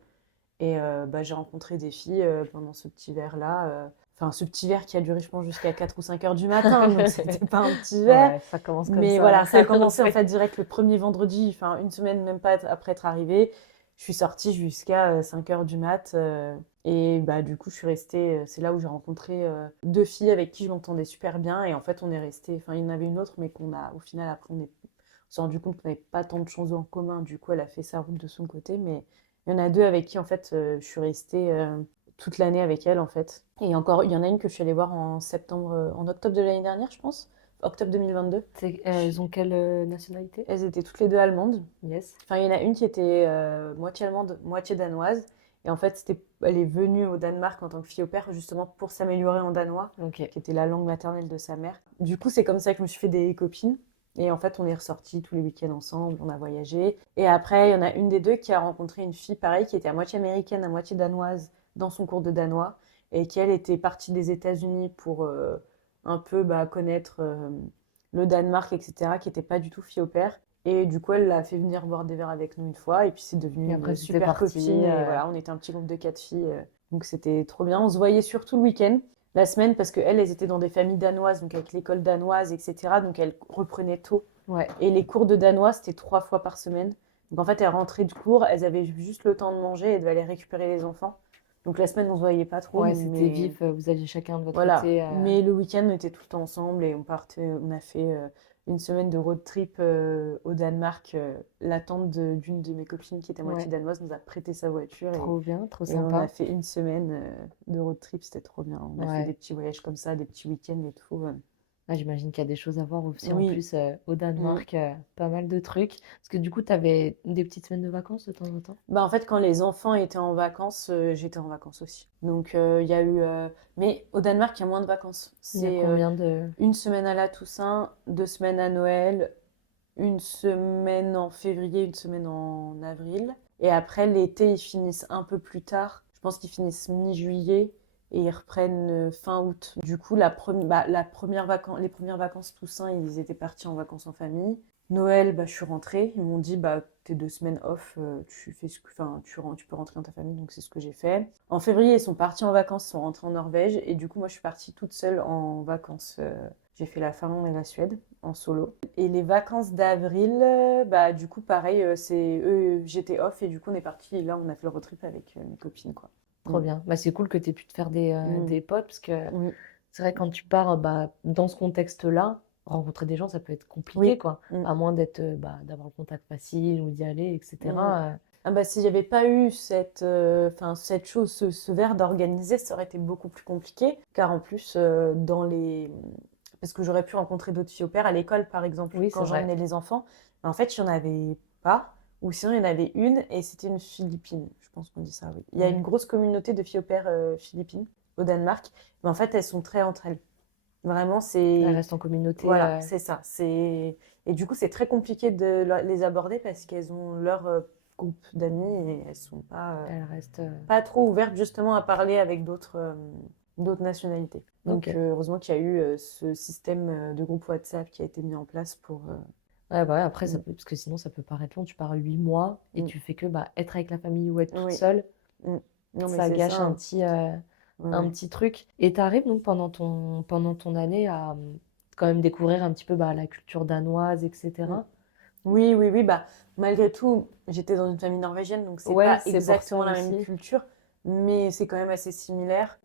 Et j'ai rencontré des filles pendant ce petit verre-là. Enfin, ce petit verre qui a duré, je pense, jusqu'à 4 ou 5 heures du matin. Donc, c'était pas un petit verre. Ouais, ça commence comme Mais ça. voilà, ça a commencé en fait direct le premier vendredi, enfin une semaine même pas après être arrivée. Je suis sortie jusqu'à 5 heures du mat. Et du coup, je suis restée. C'est là où j'ai rencontré deux filles avec qui je m'entendais super bien. Et en fait, on est resté. Enfin, il y en avait une autre, mais au final, après, on s'est rendu compte qu'on n'avait pas tant de choses en commun. Du coup, elle a fait sa route de son côté. Mais il y en a deux avec qui, en fait, je suis restée toute l'année avec elle, en fait. Et encore, il y en a une que je suis allée voir en octobre de l'année dernière, je pense. Octobre 2022. Elles ont quelle nationalité? Elles étaient toutes les deux allemandes. Yes. Enfin, il y en a une qui était moitié allemande, moitié danoise. Et en fait, elle est venue au Danemark en tant que fille au pair, justement pour s'améliorer en danois, Ok. qui était la langue maternelle de sa mère. Du coup, c'est comme ça que je me suis fait des copines. Et en fait, on est ressortis tous les week-ends ensemble, on a voyagé. Et après, il y en a une des deux qui a rencontré une fille, pareil, qui était à moitié américaine, à moitié danoise, dans son cours de danois. Et qui, elle, était partie des États-Unis pour un peu connaître le Danemark, etc., qui n'était pas du tout fille au pair. Et du coup, elle l'a fait venir boire des verres avec nous une fois. Et puis, c'est devenu Et après, une c'était super parti, copine. Et voilà, on était un petit groupe de 4 filles. Donc, c'était trop bien. On se voyait surtout le week-end, la semaine, parce qu'elles, elles étaient dans des familles danoises, donc avec l'école danoise, etc. Donc, elles reprenaient tôt. Ouais. Et les cours de danois, c'était 3 fois par semaine. Donc, en fait, elles rentraient du cours, elles avaient juste le temps de manger et devaient aller récupérer les enfants. Donc, la semaine, on se voyait pas trop. Ouais, c'était mais... vif, vous aviez chacun de votre Voilà, côté. mais le week-end, on était tout le temps ensemble et on a fait une semaine de road trip au Danemark. La tante d'une de mes copines qui était moitié Ouais. danoise nous a prêté sa voiture Trop bien, trop et on a sympa. fait une semaine de road trip, c'était trop bien. On a fait Ouais. des petits voyages comme ça, des petits week-ends et tout. Ah, j'imagine qu'il y a des choses à voir aussi en Oui. plus au Danemark, pas mal de trucs. Parce que du coup, tu avais des petites semaines de vacances de temps en temps? En fait, quand les enfants étaient en vacances, j'étais en vacances aussi. Donc, il y a eu... Mais au Danemark, il y a moins de vacances. Il y a C'est combien de... une semaine à la Toussaint, 2 semaines à Noël, une semaine en février, une semaine en avril. Et après, l'été, ils finissent un peu plus tard. Je pense qu'ils finissent mi-juillet et ils reprennent fin août. Du coup, les premières vacances Toussaint, ils étaient partis en vacances en famille. Noël, je suis rentrée. Ils m'ont dit, tes 2 semaines off, tu fais tu peux rentrer dans ta famille. Donc, c'est ce que j'ai fait. En février, ils sont partis en vacances, ils sont rentrés en Norvège. Et du coup, moi, je suis partie toute seule en vacances. J'ai fait la Finlande et la Suède en solo. Et les vacances d'avril, du coup, pareil, j'étais off et du coup, on est parti. Et là, on a fait le road trip avec mes copines, quoi. Trop bien. Bah, c'est cool que tu aies pu te faire des potes parce que Mm. c'est vrai quand tu pars dans ce contexte-là, rencontrer des gens, ça peut être compliqué, Oui. quoi. Mm. À moins d'avoir le contact facile ou d'y aller, etc. Ah bah, s'il n'y avait pas eu cette chose, ce verre d'organiser, ça aurait été beaucoup plus compliqué. Car en plus, parce que j'aurais pu rencontrer d'autres filles au pair à l'école, par exemple, Oui, c'est quand vrai. j'emmenais les enfants. Mais en fait, il n'y en avait pas. Ou sinon, il y en avait une et c'était une Philippine. Je pense qu'on dit ça, oui. Il y a Ouais. une grosse communauté de filles au pair philippines au Danemark. Mais en fait, elles sont très entre elles. Vraiment, Elle c'est... reste en communauté. Voilà, c'est ça. Et du coup, c'est très compliqué de les aborder parce qu'elles ont leur groupe d'amis et elles sont Elle reste. pas trop ouvertes justement à parler avec d'autres nationalités. Ok. Donc, heureusement qu'il y a eu ce système de groupe WhatsApp qui a été mis en place pour... Ouais, bah ouais, après, mm, parce que sinon, ça peut paraître long. Tu pars 8 mois et mm, tu fais que être avec la famille ou être toute oui. seule. Mm. Non, mais Ça c'est ça, gâche hein. Ouais, un ouais. petit truc. Et tu arrives donc pendant ton année à quand même découvrir un petit peu la culture danoise, Mm. etc. Oui, oui, oui. Bah, malgré tout, j'étais dans une famille norvégienne, donc c'est Ouais, pas c'est pour ça exactement la même aussi. culture, mais c'est quand même assez similaire.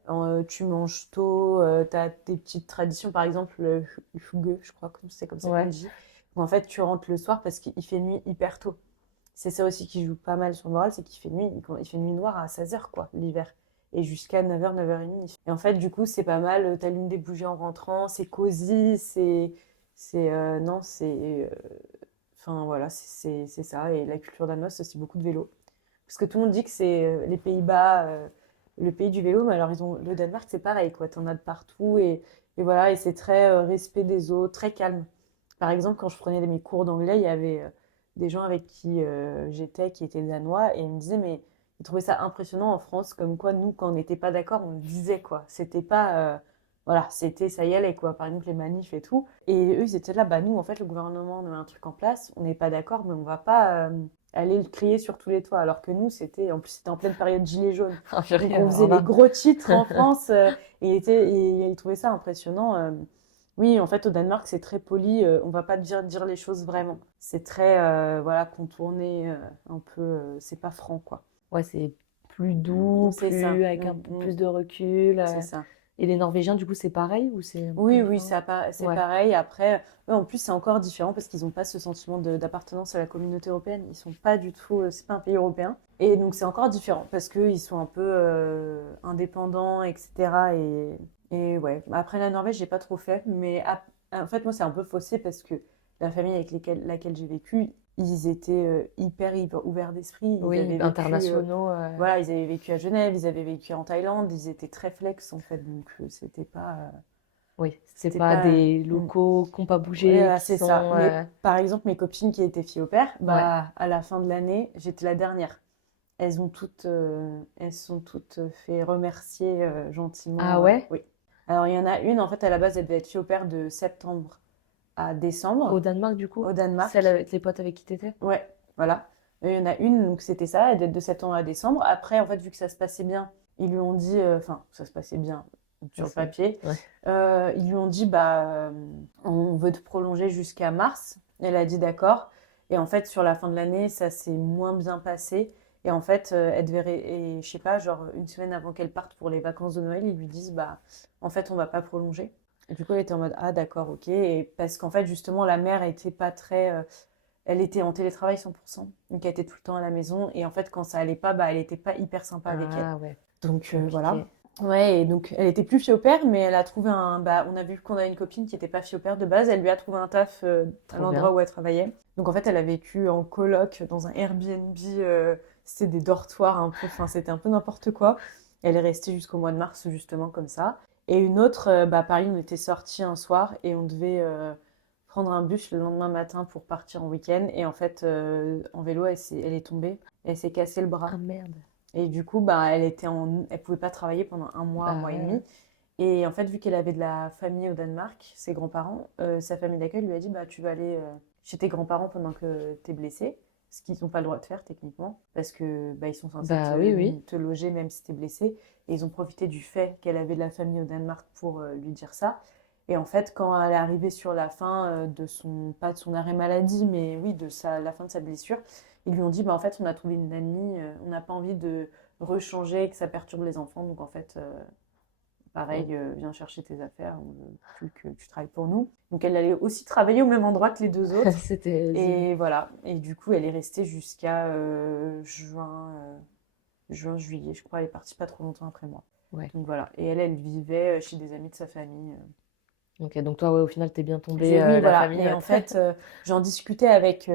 Tu manges tôt, t'as tes petites traditions, par exemple, le hygge, je crois que c'est comme ça qu'on Ouais. dit, où en fait tu rentres le soir parce qu'il fait nuit hyper tôt. C'est ça aussi qui joue pas mal sur le moral, c'est qu'il fait nuit, il fait nuit noire à 16h, quoi, l'hiver. Et jusqu'à 9h, 9h30. Et en fait, du coup, c'est pas mal, t'allumes des bougies en rentrant, c'est cosy, non, enfin voilà, c'est ça. Et la culture danoise, c'est aussi beaucoup de vélo. Parce que tout le monde dit que c'est les Pays-Bas, le pays du vélo, mais alors le Danemark, c'est pareil, quoi. T'en as de partout et voilà, et c'est très respect des autres, très calme. Par exemple, quand je prenais mes cours d'anglais, il y avait des gens avec qui j'étais qui étaient danois et ils me disaient, mais ils trouvaient ça impressionnant en France, comme quoi nous, quand on n'était pas d'accord, on le disait, quoi. C'était pas, voilà, c'était ça y allait, quoi. Par exemple, les manifs et tout. Et eux, ils étaient là, bah nous, en fait, le gouvernement met un truc en place, on n'est pas d'accord, mais on va pas aller le crier sur tous les toits. Alors que nous, en plus, c'était en pleine période gilet jaune. Ah, purée, Donc, on alors faisait les là. gros titres en France et ils trouvaient ça impressionnant. Oui, en fait, au Danemark, c'est très poli. On va pas dire les choses vraiment. C'est très, voilà, contourné, un peu. C'est pas franc, quoi. Ouais, c'est plus doux, C'est ça. plus avec un peu plus de recul. C'est ça. Et les Norvégiens, du coup, c'est pareil ou c'est un peu Oui, oui, différent? c'est Ouais. pareil. Après, en plus, c'est encore différent parce qu'ils n'ont pas ce sentiment d'appartenance à la communauté européenne. Ils sont pas du tout, c'est pas un pays européen. Et donc, c'est encore différent parce qu'ils sont un peu indépendants, etc. Et ouais. Après, la Norvège, j'ai pas trop fait. Mais en fait, moi, c'est un peu faussé parce que la famille avec laquelle j'ai vécu, ils étaient hyper ouverts d'esprit. Ils Oui, avaient vécu, internationaux. voilà, ils avaient vécu à Genève, ils avaient vécu en Thaïlande. Ils étaient très flex, en fait. Donc, Oui, c'est c'était pas pas. des locaux qui n'ont pas bougé, Ouais, qui c'est ça. sont. Mais par exemple, mes copines qui étaient filles au pair, Ouais. bah, à la fin de l'année, j'étais la dernière. Elles sont toutes fait remercier Ah gentiment. ouais? Oui. Alors, il y en a une, en fait, à la base, elle devait être fille au pair de septembre à Au décembre Danemark, du coup? au Celle Danemark. avec les potes avec qui t'étais? Ouais, voilà. Et il y en a une, donc c'était ça, elle devait être de septembre à décembre. Après, en fait, vu que ça se passait bien, ils lui ont dit, enfin, ça se passait bien Ouais, sur le papier, ouais. ils lui ont dit, bah, on veut te prolonger jusqu'à mars. Elle a dit d'accord. Et en fait, sur la fin de l'année, ça s'est moins bien passé. Et en fait, elle devait, et je sais pas, genre une semaine avant qu'elle parte pour les vacances de Noël, ils lui disent, bah, en fait, on va pas prolonger. Et du coup, elle était en mode, ah d'accord, ok. Et parce qu'en fait, justement, la mère était pas très, elle était en télétravail 100%, donc elle était tout le temps à la maison. Et en fait, quand ça allait pas, bah, elle était pas hyper sympa avec elle. Ah ouais, Donc voilà. compliqué. Ouais, et donc elle était plus fille au père, mais elle a trouvé un. Bah, on a vu qu'on a une copine qui était pas fille au père de base, elle lui a trouvé un taf à Trop l'endroit bien. où elle travaillait. Donc en fait, elle a vécu en coloc dans un Airbnb, c'était des dortoirs un peu, enfin c'était un peu n'importe quoi. Elle est restée jusqu'au mois de mars, justement, comme ça. Et une autre, bah pareil, on était sortis un soir et on devait prendre un bus le lendemain matin pour partir en week-end. Et en fait, en vélo, elle est tombée, elle s'est cassé le bras. Ah merde. Et du coup, bah, elle pouvait pas travailler pendant un Bah mois et ouais. demi. Et en fait, vu qu'elle avait de la famille au Danemark, ses grands-parents, sa famille d'accueil lui a dit, bah, tu vas aller chez tes grands-parents pendant que t'es blessé, ce qu'ils n'ont pas le droit de faire techniquement, parce que bah, ils sont censés Bah oui, oui. te loger même si t'es blessé. Et ils ont profité du fait qu'elle avait de la famille au Danemark pour lui dire ça. Et en fait, quand elle est arrivée sur la fin pas de son arrêt maladie, mais oui, la fin de sa blessure, ils lui ont dit, bah, en fait, on a trouvé une nanny, on n'a pas envie de rechanger, que ça perturbe les enfants, donc en fait, Pareil, viens chercher tes affaires, on veut plus que tu travailles pour nous. Donc elle allait aussi travailler au même endroit que les deux autres. C'était... Et voilà. Et du coup, elle est restée jusqu'à juillet, je crois. Elle est partie pas trop longtemps après moi. Ouais. Donc voilà. Et elle vivait chez des amis de sa famille. Ok, donc toi, ouais, au final, t'es bien tombée Oui, la voilà. famille. Et en fait, j'en discutais avec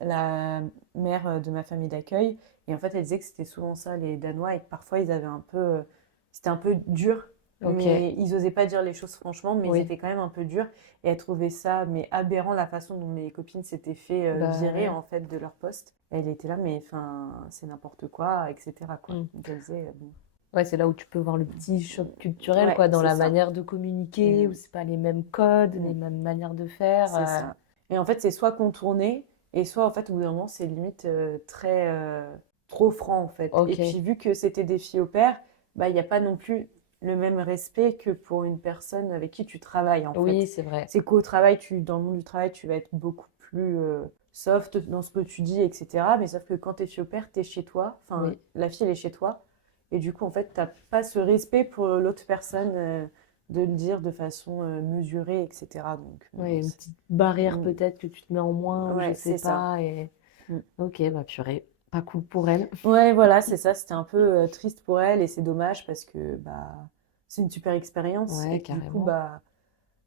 la mère de ma famille d'accueil. Et en fait, elle disait que c'était souvent ça, les Danois, et que parfois, ils avaient un peu... c'était un peu dur, Ok, mais ils osaient pas dire les choses franchement, mais ils oui. étaient quand même un peu durs. Et elle trouvait ça, mais aberrant, la façon dont mes copines s'étaient fait Bah virer, ouais. en fait, de leur poste. Et elle était là, mais enfin, c'est n'importe quoi, etc., quoi. Mm. Donc elle disait, bon... Ouais, c'est là où tu peux voir le petit choc culturel, Ouais, quoi, dans c'est la ça. manière de communiquer, où Mm. c'est pas les mêmes codes, Mm. les mêmes manières de faire. C'est ça. Et en fait, c'est soit contourné, et soit, en fait, au bout d'un moment, c'est limite très trop franc, en fait. Et Ok, puis, vu que c'était des filles au pair, bah, il n'y a pas non plus le même respect que pour une personne avec qui tu travailles, en oui, fait. c'est vrai. C'est qu'au travail, dans le monde du travail, tu vas être beaucoup plus soft dans ce que tu dis, etc. Mais sauf que quand tu es fille au pair, tu es chez toi. Enfin, Oui. la fille, elle est chez toi. Et du coup, en fait, tu n'as pas ce respect pour l'autre personne. De le dire de façon mesurée, etc. Donc, Oui, non, une petite barrière Mm. peut-être que tu te mets en moins, ou je Ouais, sais c'est ça. pas. Et... Mm. Ok, bah purée, pas cool pour elle. Ouais, voilà, c'est ça. C'était un peu triste pour elle et c'est dommage parce que bah c'est une super expérience Ouais, et que du coup carrément. bah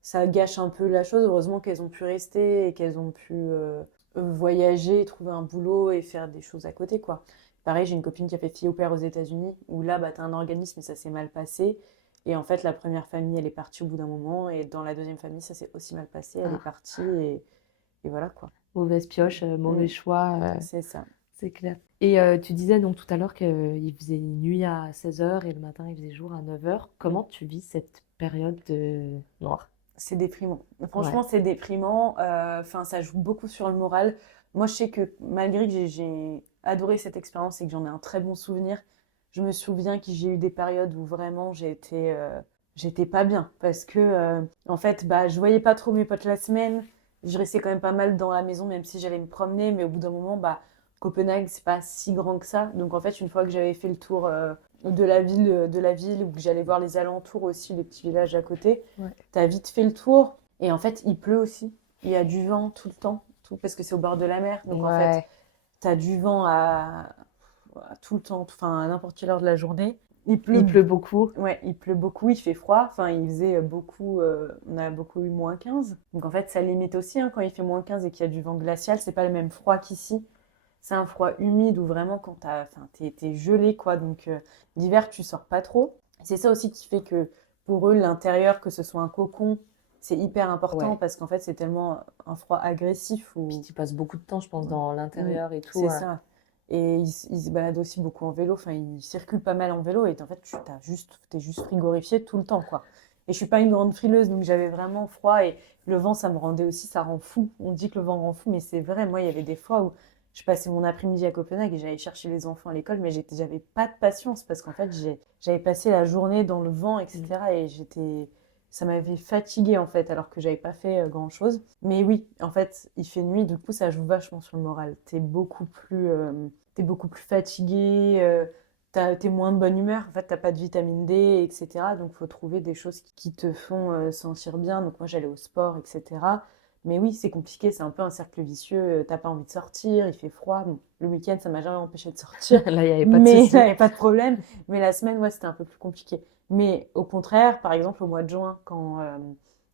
ça gâche un peu la chose. Heureusement qu'elles ont pu rester et qu'elles ont pu voyager, trouver un boulot et faire des choses à côté, quoi. Pareil, j'ai une copine qui a fait fille au père aux États-Unis où là bah t'as un organisme et ça s'est mal passé. Et en fait, la première famille, elle est partie au bout d'un moment et dans la deuxième famille, ça s'est aussi mal passé. Elle est Ah, partie et voilà quoi. mauvaise pioche, mauvais Mm. choix, C'est ça. c'est clair. Et tu disais donc tout à l'heure qu'il faisait nuit à 16h et le matin il faisait jour à 9h. Mm. Comment tu vis cette période de noire? C'est déprimant. Ouais, Franchement, c'est déprimant. Enfin, ça joue beaucoup sur le moral. Moi, je sais que malgré que j'ai adoré cette expérience et que j'en ai un très bon souvenir, je me souviens que j'ai eu des périodes où vraiment j'étais pas bien parce que en fait, bah, je voyais pas trop mes potes la semaine. Je restais quand même pas mal dans la maison, même si j'allais me promener. Mais au bout d'un moment, bah, Copenhague, c'est pas si grand que ça. Donc en fait, une fois que j'avais fait le tour de la ville, ou que j'allais voir les alentours aussi, les petits villages à côté. ouais. T'as vite fait le tour. Et en fait, il pleut aussi. Il y a du vent tout le temps. Tout, parce que c'est au bord de la mer. Donc en fait, Ouais, t'as du vent à tout le temps. Enfin, à n'importe quelle heure de la journée. Il il pleut. pleut beaucoup. Ouais, il pleut beaucoup, il fait froid. Enfin, il faisait beaucoup. On a beaucoup eu -15. Donc en fait, ça limite aussi hein, quand il fait -15 et qu'il y a du vent glacial. C'est pas le même froid qu'ici. C'est un froid humide où vraiment quand enfin, t'es gelé quoi. Donc l'hiver, tu sors pas trop. C'est ça aussi qui fait que pour eux, l'intérieur, que ce soit un cocon, c'est hyper important Ouais. parce qu'en fait, c'est tellement un froid agressif Puis ou tu passes beaucoup de temps, je pense, dans Mm, l'intérieur et tout. c'est ça. Et ils se baladent aussi beaucoup en vélo. Enfin, ils circulent pas mal en vélo. Et en fait, t'es juste frigorifié tout le temps, quoi. Et je suis pas une grande frileuse, donc j'avais vraiment froid. Et le vent, ça me rendait aussi, ça rend fou. On dit que le vent rend fou, mais c'est vrai. Moi, il y avait des fois où je passais mon après-midi à Copenhague et j'allais chercher les enfants à l'école, mais j'avais pas de patience parce qu'en fait, j'avais passé la journée dans le vent, Mm. etc. Et ça m'avait fatiguée en fait, alors que j'avais pas fait grand-chose. Mais oui, en fait, il fait nuit, du coup, ça joue vachement sur le moral. T'es beaucoup plus fatigué, t'es moins de bonne humeur. En fait, t'as pas de vitamine D, etc. Donc, faut trouver des choses qui te font sentir bien. Donc, moi, j'allais au sport, etc. Mais oui, c'est compliqué, c'est un peu un cercle vicieux. T'as pas envie de sortir, il fait froid. Bon, le week-end, ça m'a jamais empêché de sortir, Là, il n'y avait pas de mais il n'y souci. avait pas de problème. Mais la semaine, ouais, c'était un peu plus compliqué. Mais au contraire, par exemple, au mois de juin, quand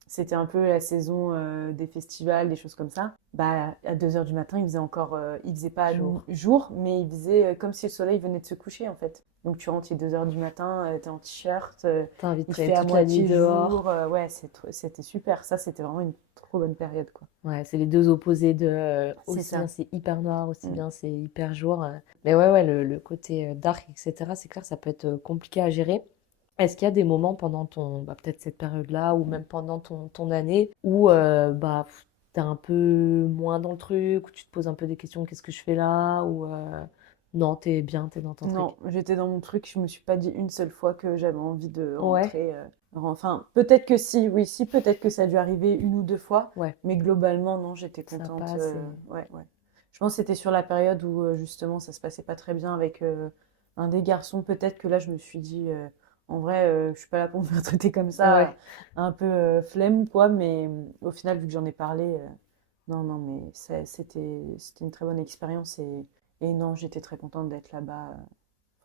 c'était un peu la saison des festivals, des choses comme ça, bah, à 2 heures du matin, il faisait pas Jour. jour, mais il faisait comme si le soleil venait de se coucher, en fait. Donc tu rentres, il est 2 heures du matin, t'es en t-shirt, T'as envie de il traîner fait à toute la nuit moitié dehors. jour. Ouais, c'était super. Ça, c'était vraiment une trop bonne période, quoi. Ouais, c'est les deux opposés de C'est aussi bien ça. c'est hyper noir, aussi Mm. bien c'est hyper jour. Mais ouais, le côté dark, etc., c'est clair, ça peut être compliqué à gérer. Est-ce qu'il y a des moments pendant bah, peut-être cette période-là, ou même pendant ton année, où bah, t'es un peu moins dans le truc, où tu te poses un peu des questions, qu'est-ce que je fais là, ou non, t'es bien, t'es dans ton truc. Non, j'étais dans mon truc, je me suis pas dit une seule fois que j'avais envie de Ouais, rentrer. Enfin, peut-être que si, oui, si, peut-être que ça a dû arriver une ou deux fois, ouais, mais globalement, non, j'étais ça contente. passe. Et... Ouais, ouais. Je pense que c'était sur la période où justement ça se passait pas très bien avec un des garçons. Peut-être que là, je me suis dit, En vrai, je suis pas là pour me faire traiter comme ça, Ouais. un peu flemme, quoi. Mais au final, vu que j'en ai parlé, non, non, mais c'était une très bonne expérience. Et non, j'étais très contente d'être là-bas.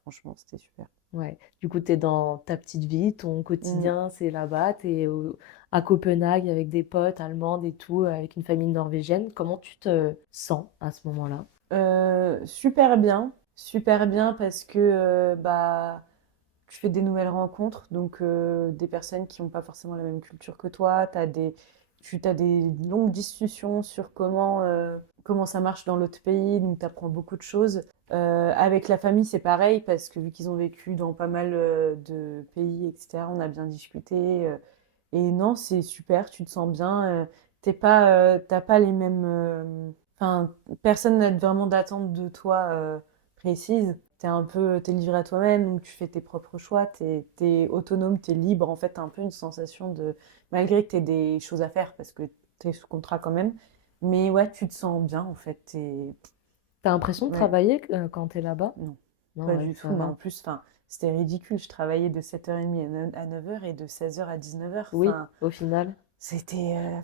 Franchement, c'était super. Ouais. Du coup, tu es dans ta petite vie, ton Mm. quotidien, c'est là-bas, tu es à Copenhague avec des potes allemandes et tout, avec une famille norvégienne. Comment tu te sens à ce moment-là? Super bien parce que bah, tu fais des nouvelles rencontres, donc des personnes qui n'ont pas forcément la même culture que toi. Tu as des longues discussions sur comment ça marche dans l'autre pays, donc tu apprends beaucoup de choses. Avec la famille, c'est pareil parce que vu qu'ils ont vécu dans pas mal de pays, etc., on a bien discuté. Et non, c'est super, tu te sens bien. T'as pas les mêmes. Enfin, personne n'a vraiment d'attente de toi précise. T'es livré à toi-même, donc tu fais tes propres choix, t'es autonome, t'es libre. En fait, t'as un peu une sensation de, malgré que t'aies des choses à faire, parce que t'es sous contrat quand même, mais ouais, tu te sens bien, en fait. T'as l'impression de Ouais, travailler quand t'es là-bas? non, Non, pas ouais, du ça tout. Mais en va. plus, enfin, c'était ridicule. Je travaillais de 7h30 à 9h et de 16h à 19h. Oui, Enfin, au final.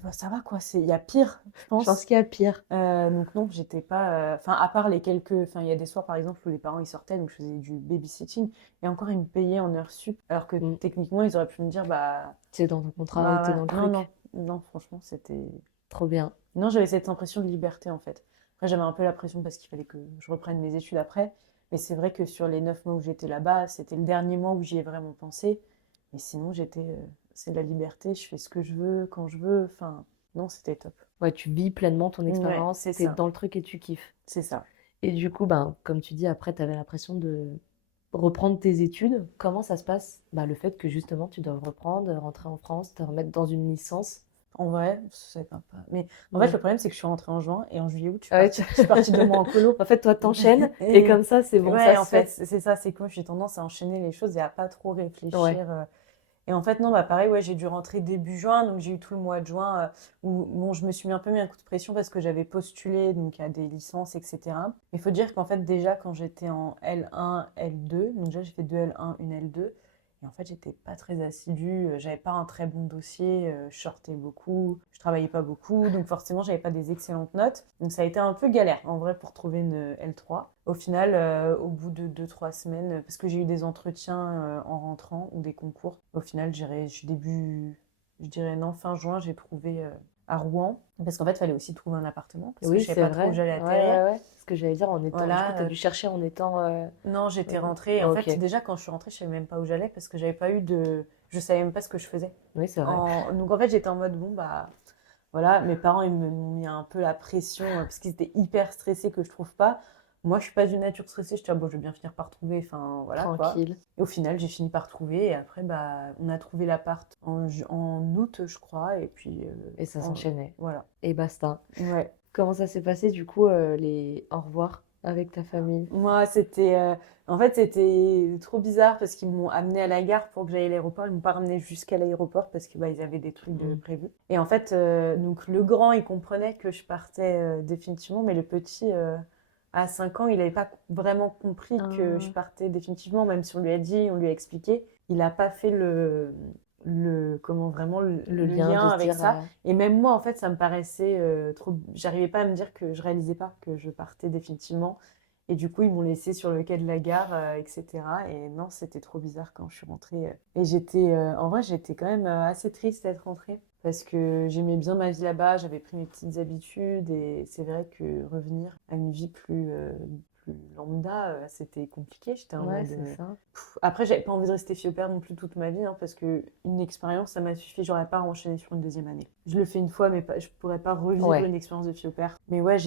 bah, ça va quoi. Il y a pire, je Je pense pense. qu'il y a pire. Donc non, j'étais pas. Enfin, à part les quelques. Enfin, il y a des soirs par exemple où les parents ils sortaient, donc je faisais du babysitting. Et encore, ils me payaient en heures sup. Alors que Mm. techniquement, ils auraient pu me dire, T'es dans ton contrat ou bah t'es dans voilà. le Non, non, truc. non, franchement, c'était. Trop bien. Non, j'avais cette impression de liberté en fait. Après, j'avais un peu la pression parce qu'il fallait que je reprenne mes études après. Mais c'est vrai que sur les 9 mois où j'étais là-bas, c'était le dernier mois où j'y ai vraiment pensé. Mais sinon, c'est de la liberté, je fais ce que je veux, quand je veux. Enfin, non, c'était top. Ouais, tu vis pleinement ton Ouais, expérience, c'est t'es ça. dans le truc et tu kiffes. C'est ça. Et du coup, ben, comme tu dis, après, t'avais l'impression de reprendre tes études. Comment ça se passe? Bah, le fait que justement, tu dois reprendre, rentrer en France, te remettre dans une licence. En vrai, c'est pas. Mais en fait, Ouais. le problème, c'est que je suis rentrée en juin et en juillet août, Ouais, je suis partie 2 mois en colo. en fait, toi, t'enchaînes et Et comme ça, c'est bon, ça ouais, en se fait, fait. c'est ça, c'est que moi, j'ai tendance à enchaîner les choses et à pas trop Ouais. réfléchir. Et en fait, non, bah pareil, ouais, j'ai dû rentrer début juin, donc j'ai eu tout le mois de juin où bon, je me suis mis un peu mis un coup de pression parce que j'avais postulé donc à des licences, etc. Il faut dire qu'en fait, déjà, quand j'étais en L1, L2, donc déjà, j'ai fait 2 L1, une L2. Et en fait, j'étais pas très assidue, j'avais pas un très bon dossier, je sortais beaucoup, je travaillais pas beaucoup, donc forcément, j'avais pas des excellentes notes. Donc ça a été un peu galère en vrai pour trouver une L3. Au final, au bout de 2, 3 semaines, parce que j'ai eu des entretiens en rentrant ou des concours, au final, je dirais non, fin juin, j'ai trouvé à Rouen. Parce qu'en fait, il fallait aussi trouver un appartement, parce que Oui, je savais c'est pas trop où vrai. j'allais Ouais, atterrir. ouais, ouais. Ce que j'allais dire en étant. Du coup, Voilà, t'as dû chercher en étant. non, j'étais euh, rentrée. Et en Ok. fait, déjà, quand je suis rentrée, je savais même pas où j'allais, parce que j'avais pas eu de. Je savais même pas ce que je faisais. Oui, c'est vrai. Donc en fait, j'étais en mode, bon, bah. Voilà, mes parents, ils m'ont mis un peu la pression parce qu'ils étaient hyper stressés que je trouve pas. Moi, je suis pas d'une nature stressée. Je dis, ah, bon, je vais bien finir par trouver. Enfin, voilà quoi. Tranquille. Et au final, j'ai fini par trouver. Et après, bah, on a trouvé l'appart en août, je crois. Et puis, Et ça s'enchaînait. voilà. Et basta. Ouais. Comment ça s'est passé, du coup, les au revoir avec ta famille? Moi, en fait, c'était trop bizarre parce qu'ils m'ont amené à la gare pour que j'aille à l'aéroport. Ils m'ont pas ramené jusqu'à l'aéroport parce que bah, ils avaient des trucs de Mm. prévus. Et en fait, donc le grand, il comprenait que je partais définitivement, mais le petit, à 5 ans, il n'avait pas vraiment compris que je Ah, partais définitivement, même si on lui a dit, on lui a expliqué. Il n'a pas fait comment vraiment le le lien lien de se avec dire. ça. Et même moi, en fait, ça me paraissait trop. J'arrivais pas à me dire que je réalisais pas que je partais définitivement. Et du coup, ils m'ont laissé sur le quai de la gare, etc. Et non, c'était trop bizarre quand je suis rentrée. Et en vrai, j'étais quand même assez triste d'être rentrée parce que j'aimais bien ma vie là-bas, j'avais pris mes petites habitudes et c'est vrai que revenir à une vie plus lambda, c'était compliqué. J'étais en Ouais, mode. c'est ça. Après, j'avais pas envie de rester fille au père non plus toute ma vie, hein, parce que une expérience, ça m'a suffi. J'aurais pas enchaîné sur une deuxième année. Je le fais une fois, mais je pourrais pas revivre Ouais. une expérience de fille au père. Mais ouais,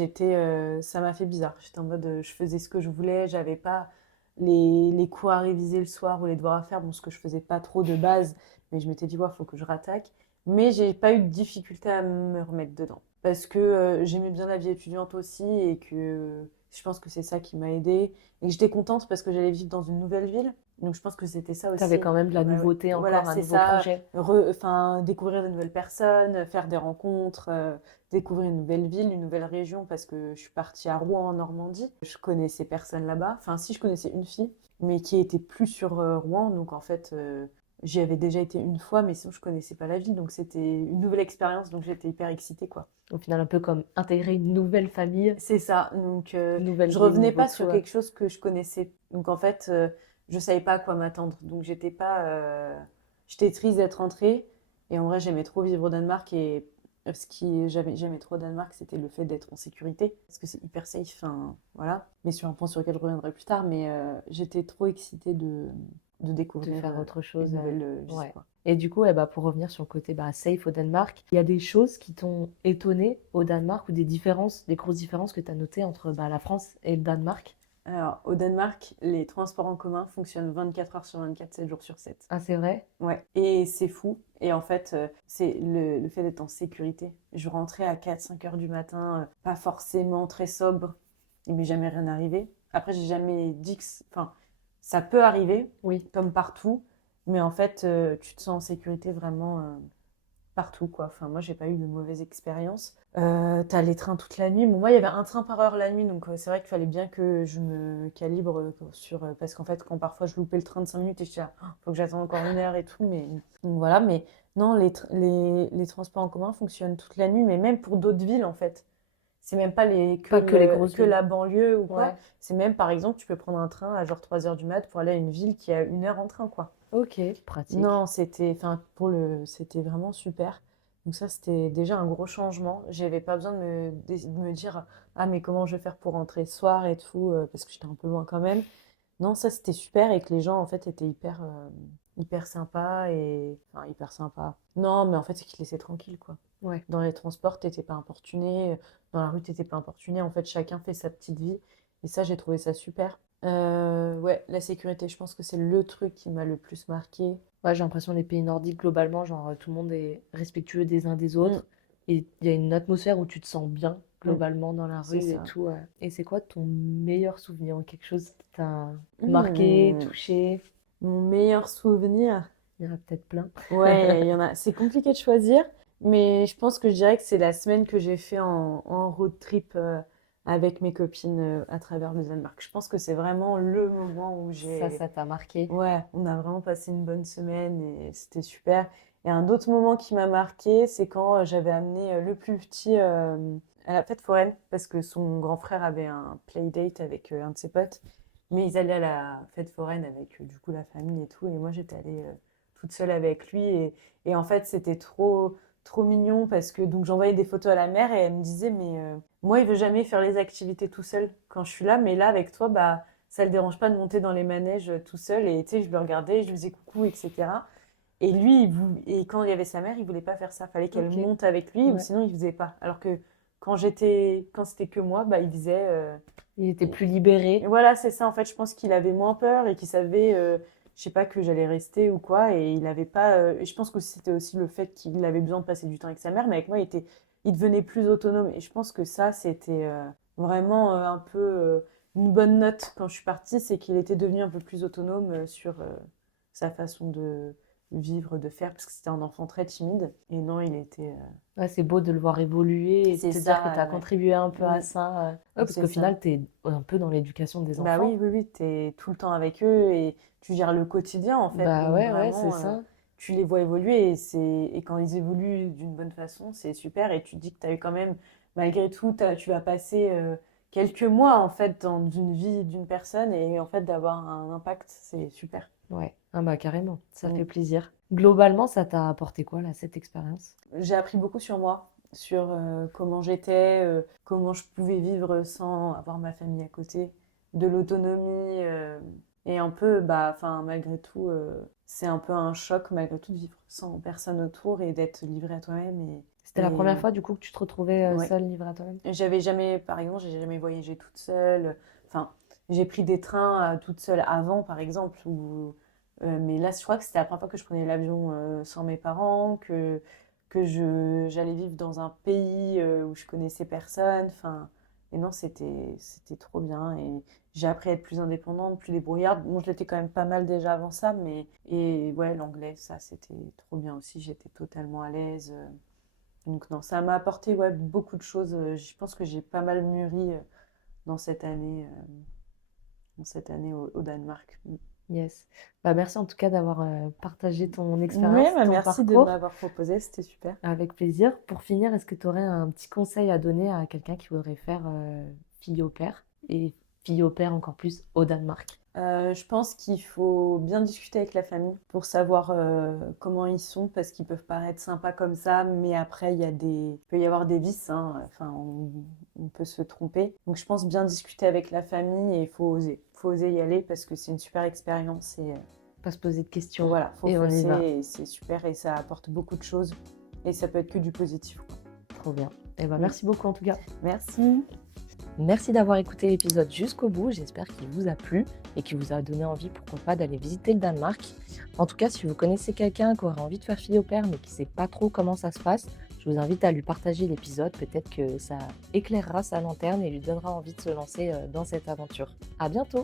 ça m'a fait bizarre. J'étais en mode, je faisais ce que je voulais, j'avais pas les cours à réviser le soir ou les devoirs à faire, bon, ce que je faisais pas trop de base, mais je m'étais dit, ouais, faut que je rattaque. Mais j'ai pas eu de difficulté à me remettre dedans. Parce que j'aimais bien la vie étudiante aussi et que Je pense que c'est ça qui m'a aidée. Et que j'étais contente parce que j'allais vivre dans une nouvelle ville. Donc je pense que c'était ça aussi. T'avais quand même de la Ouais, ouais. nouveauté Voilà, encore, un c'est nouveau ça. projet. Enfin, découvrir de nouvelles personnes, faire des rencontres, découvrir une nouvelle ville, une nouvelle région parce que je suis partie à Rouen en Normandie. Je connaissais personne là-bas. Enfin, si, je connaissais une fille, mais qui était plus sur Rouen. Donc en fait, j'y avais déjà été une fois, mais sinon je connaissais pas la ville. Donc c'était une nouvelle expérience. Donc j'étais hyper excitée, quoi. Au final, un peu comme intégrer une nouvelle famille, C'est ça. Donc, une nouvelle je ville, revenais nouveau pas tout. sur quelque chose que je connaissais. Donc, en fait, je savais pas à quoi m'attendre. Donc, j'étais pas. J'étais triste d'être rentrée. Et en vrai, j'aimais trop vivre au Danemark. Et ce qui j'aimais trop au Danemark, c'était le fait d'être en sécurité. Parce que c'est hyper safe. Enfin, voilà. Mais sur un point sur lequel je reviendrai plus tard. Mais j'étais trop excitée de De découvrir faire autre une chose. nouvelle vie, Ouais. quoi. Et du coup, pour revenir sur le côté safe au Danemark, il y a des choses qui t'ont étonné au Danemark ou des différences, des grosses différences que tu as notées entre la France et le Danemark? Alors, au Danemark, les transports en commun fonctionnent 24 heures sur 24, 7 jours sur 7. Ah, c'est vrai? Ouais, et c'est fou. Et en fait, c'est le fait d'être en sécurité. Je rentrais à 4-5 heures du matin, pas forcément très sobre. Il m'est jamais rien arrivé. Après, j'ai jamais dit que... Enfin, ça peut arriver, Oui. comme partout. Mais en fait, tu te sens en sécurité vraiment partout, quoi. Enfin, moi, j'ai pas eu de mauvaise expérience. T'as les trains toute la nuit. Bon, moi, il y avait un train par heure la nuit, donc c'est vrai qu'il fallait bien que je me calibre sur... parce qu'en fait, quand parfois je loupais le train de 5 minutes et je disais, ah, faut que j'attende encore 1 heure et tout, mais... Donc voilà, mais non, les transports en commun fonctionnent toute la nuit, mais même pour d'autres villes, en fait. C'est même pas Pas que les grosses que villes. la banlieue ou quoi. Ouais. C'est même, par exemple, tu peux prendre un train à genre 3 heures du mat pour aller à une ville qui a 1 heure en train, quoi. Ok, pratique. Non, c'était vraiment super. Donc ça, c'était déjà un gros changement. J'avais pas besoin de me dire, ah, mais comment je vais faire pour rentrer ce soir et tout, parce que j'étais un peu loin quand même. Non, ça, c'était super et que les gens, en fait, étaient hyper sympas et... Enfin, hyper sympas. Non, mais en fait, c'est qu'ils te laissaient tranquille, quoi. Ouais. Dans les transports, t'étais pas importuné. Dans la rue, t'étais pas importuné. En fait, chacun fait sa petite vie. Et ça, j'ai trouvé ça super. Ouais, la sécurité, je pense que c'est le truc qui m'a le plus marqué. Ouais, j'ai l'impression que les pays nordiques, globalement, tout le monde est respectueux des uns des Mm, autres. Et il y a une atmosphère où tu te sens bien, mm, globalement, dans la c'est rue et ça. tout. Ouais. Et c'est quoi ton meilleur souvenir ou quelque chose qui t'a marqué, Hmm, touché? Mon meilleur souvenir. Il y en a peut-être plein. Ouais, il y en a. C'est compliqué de choisir, mais je pense que je dirais que c'est la semaine que j'ai fait en road trip avec mes copines à travers le Danemark. Je pense que c'est vraiment le moment où Ça t'a marqué. Ouais, on a vraiment passé une bonne semaine et c'était super. Et un autre moment qui m'a marqué, c'est quand j'avais amené le plus petit à la fête foraine parce que son grand frère avait un playdate avec un de ses potes. Mais ils allaient à la fête foraine avec du coup la famille et tout. Et moi j'étais allée toute seule avec lui. Et en fait c'était trop mignon parce que donc j'envoyais des photos à la mère et elle me disait mais moi il veut jamais faire les activités tout seul quand je suis là. Mais là avec toi, bah ça le dérange pas de monter dans les manèges tout seul. Et tu sais, je le regardais, je lui faisais coucou, etc. Et lui, et quand il y avait sa mère, il voulait pas faire ça. Fallait qu'elle Ok. monte avec lui ou Ouais. sinon il faisait pas. Alors que quand c'était que moi, bah il faisait. Il était Et plus libéré. voilà, c'est ça. En fait, je pense qu'il avait moins peur et qu'il savait, je sais pas, que j'allais rester ou quoi. Et il avait pas. Et je pense que c'était aussi le fait qu'il avait besoin de passer du temps avec sa mère. Mais avec moi, il devenait plus autonome. Et je pense que ça, c'était vraiment un peu une bonne note quand je suis partie. C'est qu'il était devenu un peu plus autonome sur sa façon de vivre, de faire. Parce que c'était un enfant très timide. Et non, il était. Ouais, c'est beau de le voir évoluer et de C'est te dire que tu as ça, ouais. contribué un peu à Mm, ça. Ouais, parce c'est qu'au ça. final, tu es un peu dans l'éducation des Bah oui, enfants. oui, oui, t'es tout le temps avec eux et tu gères le quotidien en fait. Bah Donc ouais, c'est vraiment, ça. tu les vois évoluer et quand ils évoluent d'une bonne façon, c'est super. Et tu te dis que tu as eu quand même, malgré tout, tu vas passer quelques mois en fait dans une vie d'une personne et en fait d'avoir un impact, c'est super. Ouais, ah bah carrément, ça Mm. fait plaisir. Globalement, ça t'a apporté quoi là, cette expérience? J'ai appris beaucoup sur moi, sur comment j'étais, comment je pouvais vivre sans avoir ma famille à côté, de l'autonomie et un peu, bah, enfin, malgré tout, c'est un peu un choc malgré tout de vivre sans personne autour et d'être livré à toi-même C'était la première et fois du coup que tu te retrouvais ouais. seule, livrée à toi-même? J'avais jamais, par exemple, j'ai jamais voyagé toute seule. Enfin, j'ai pris des trains toute seule avant, par exemple, mais là, je crois que c'était la première fois que je prenais l'avion sans mes parents, que j'allais vivre dans un pays où je connaissais personne. Enfin, Et non, c'était trop bien. Et j'ai appris à être plus indépendante, plus débrouillarde. Bon, je l'étais quand même pas mal déjà avant ça, mais et ouais, l'anglais, ça, c'était trop bien aussi. J'étais totalement à l'aise. Donc non, ça m'a apporté ouais, beaucoup de choses. Je pense que j'ai pas mal mûri dans cette année au Danemark. Yes. Bah, merci en tout cas d'avoir partagé ton Oui, expérience, ton merci de parcours. m'avoir proposé, c'était super. Avec plaisir. Pour finir, est-ce que tu aurais un petit conseil à donner à quelqu'un qui voudrait faire fille au pair et fille au pair encore plus au Danemark? Je pense qu'il faut bien discuter avec la famille pour savoir comment ils sont, parce qu'ils peuvent paraître sympas comme ça, mais après, il peut y avoir des vices, hein. Enfin, on peut se tromper. Donc, je pense bien discuter avec la famille et il faut oser. Faut oser y aller parce que c'est une super expérience et Pas se poser de questions. voilà, faut Et on y foncer va. et c'est super et ça apporte beaucoup de choses et ça peut être que du positif, quoi. Trop bien. Et ben, Mm. merci beaucoup en tout cas. Merci. Merci d'avoir écouté l'épisode jusqu'au bout. J'espère qu'il vous a plu et qu'il vous a donné envie, pourquoi pas, d'aller visiter le Danemark. En tout cas, si vous connaissez quelqu'un qui aurait envie de faire fille au pair mais qui ne sait pas trop comment ça se passe, je vous invite à lui partager l'épisode. Peut-être que ça éclairera sa lanterne et lui donnera envie de se lancer dans cette aventure. À bientôt!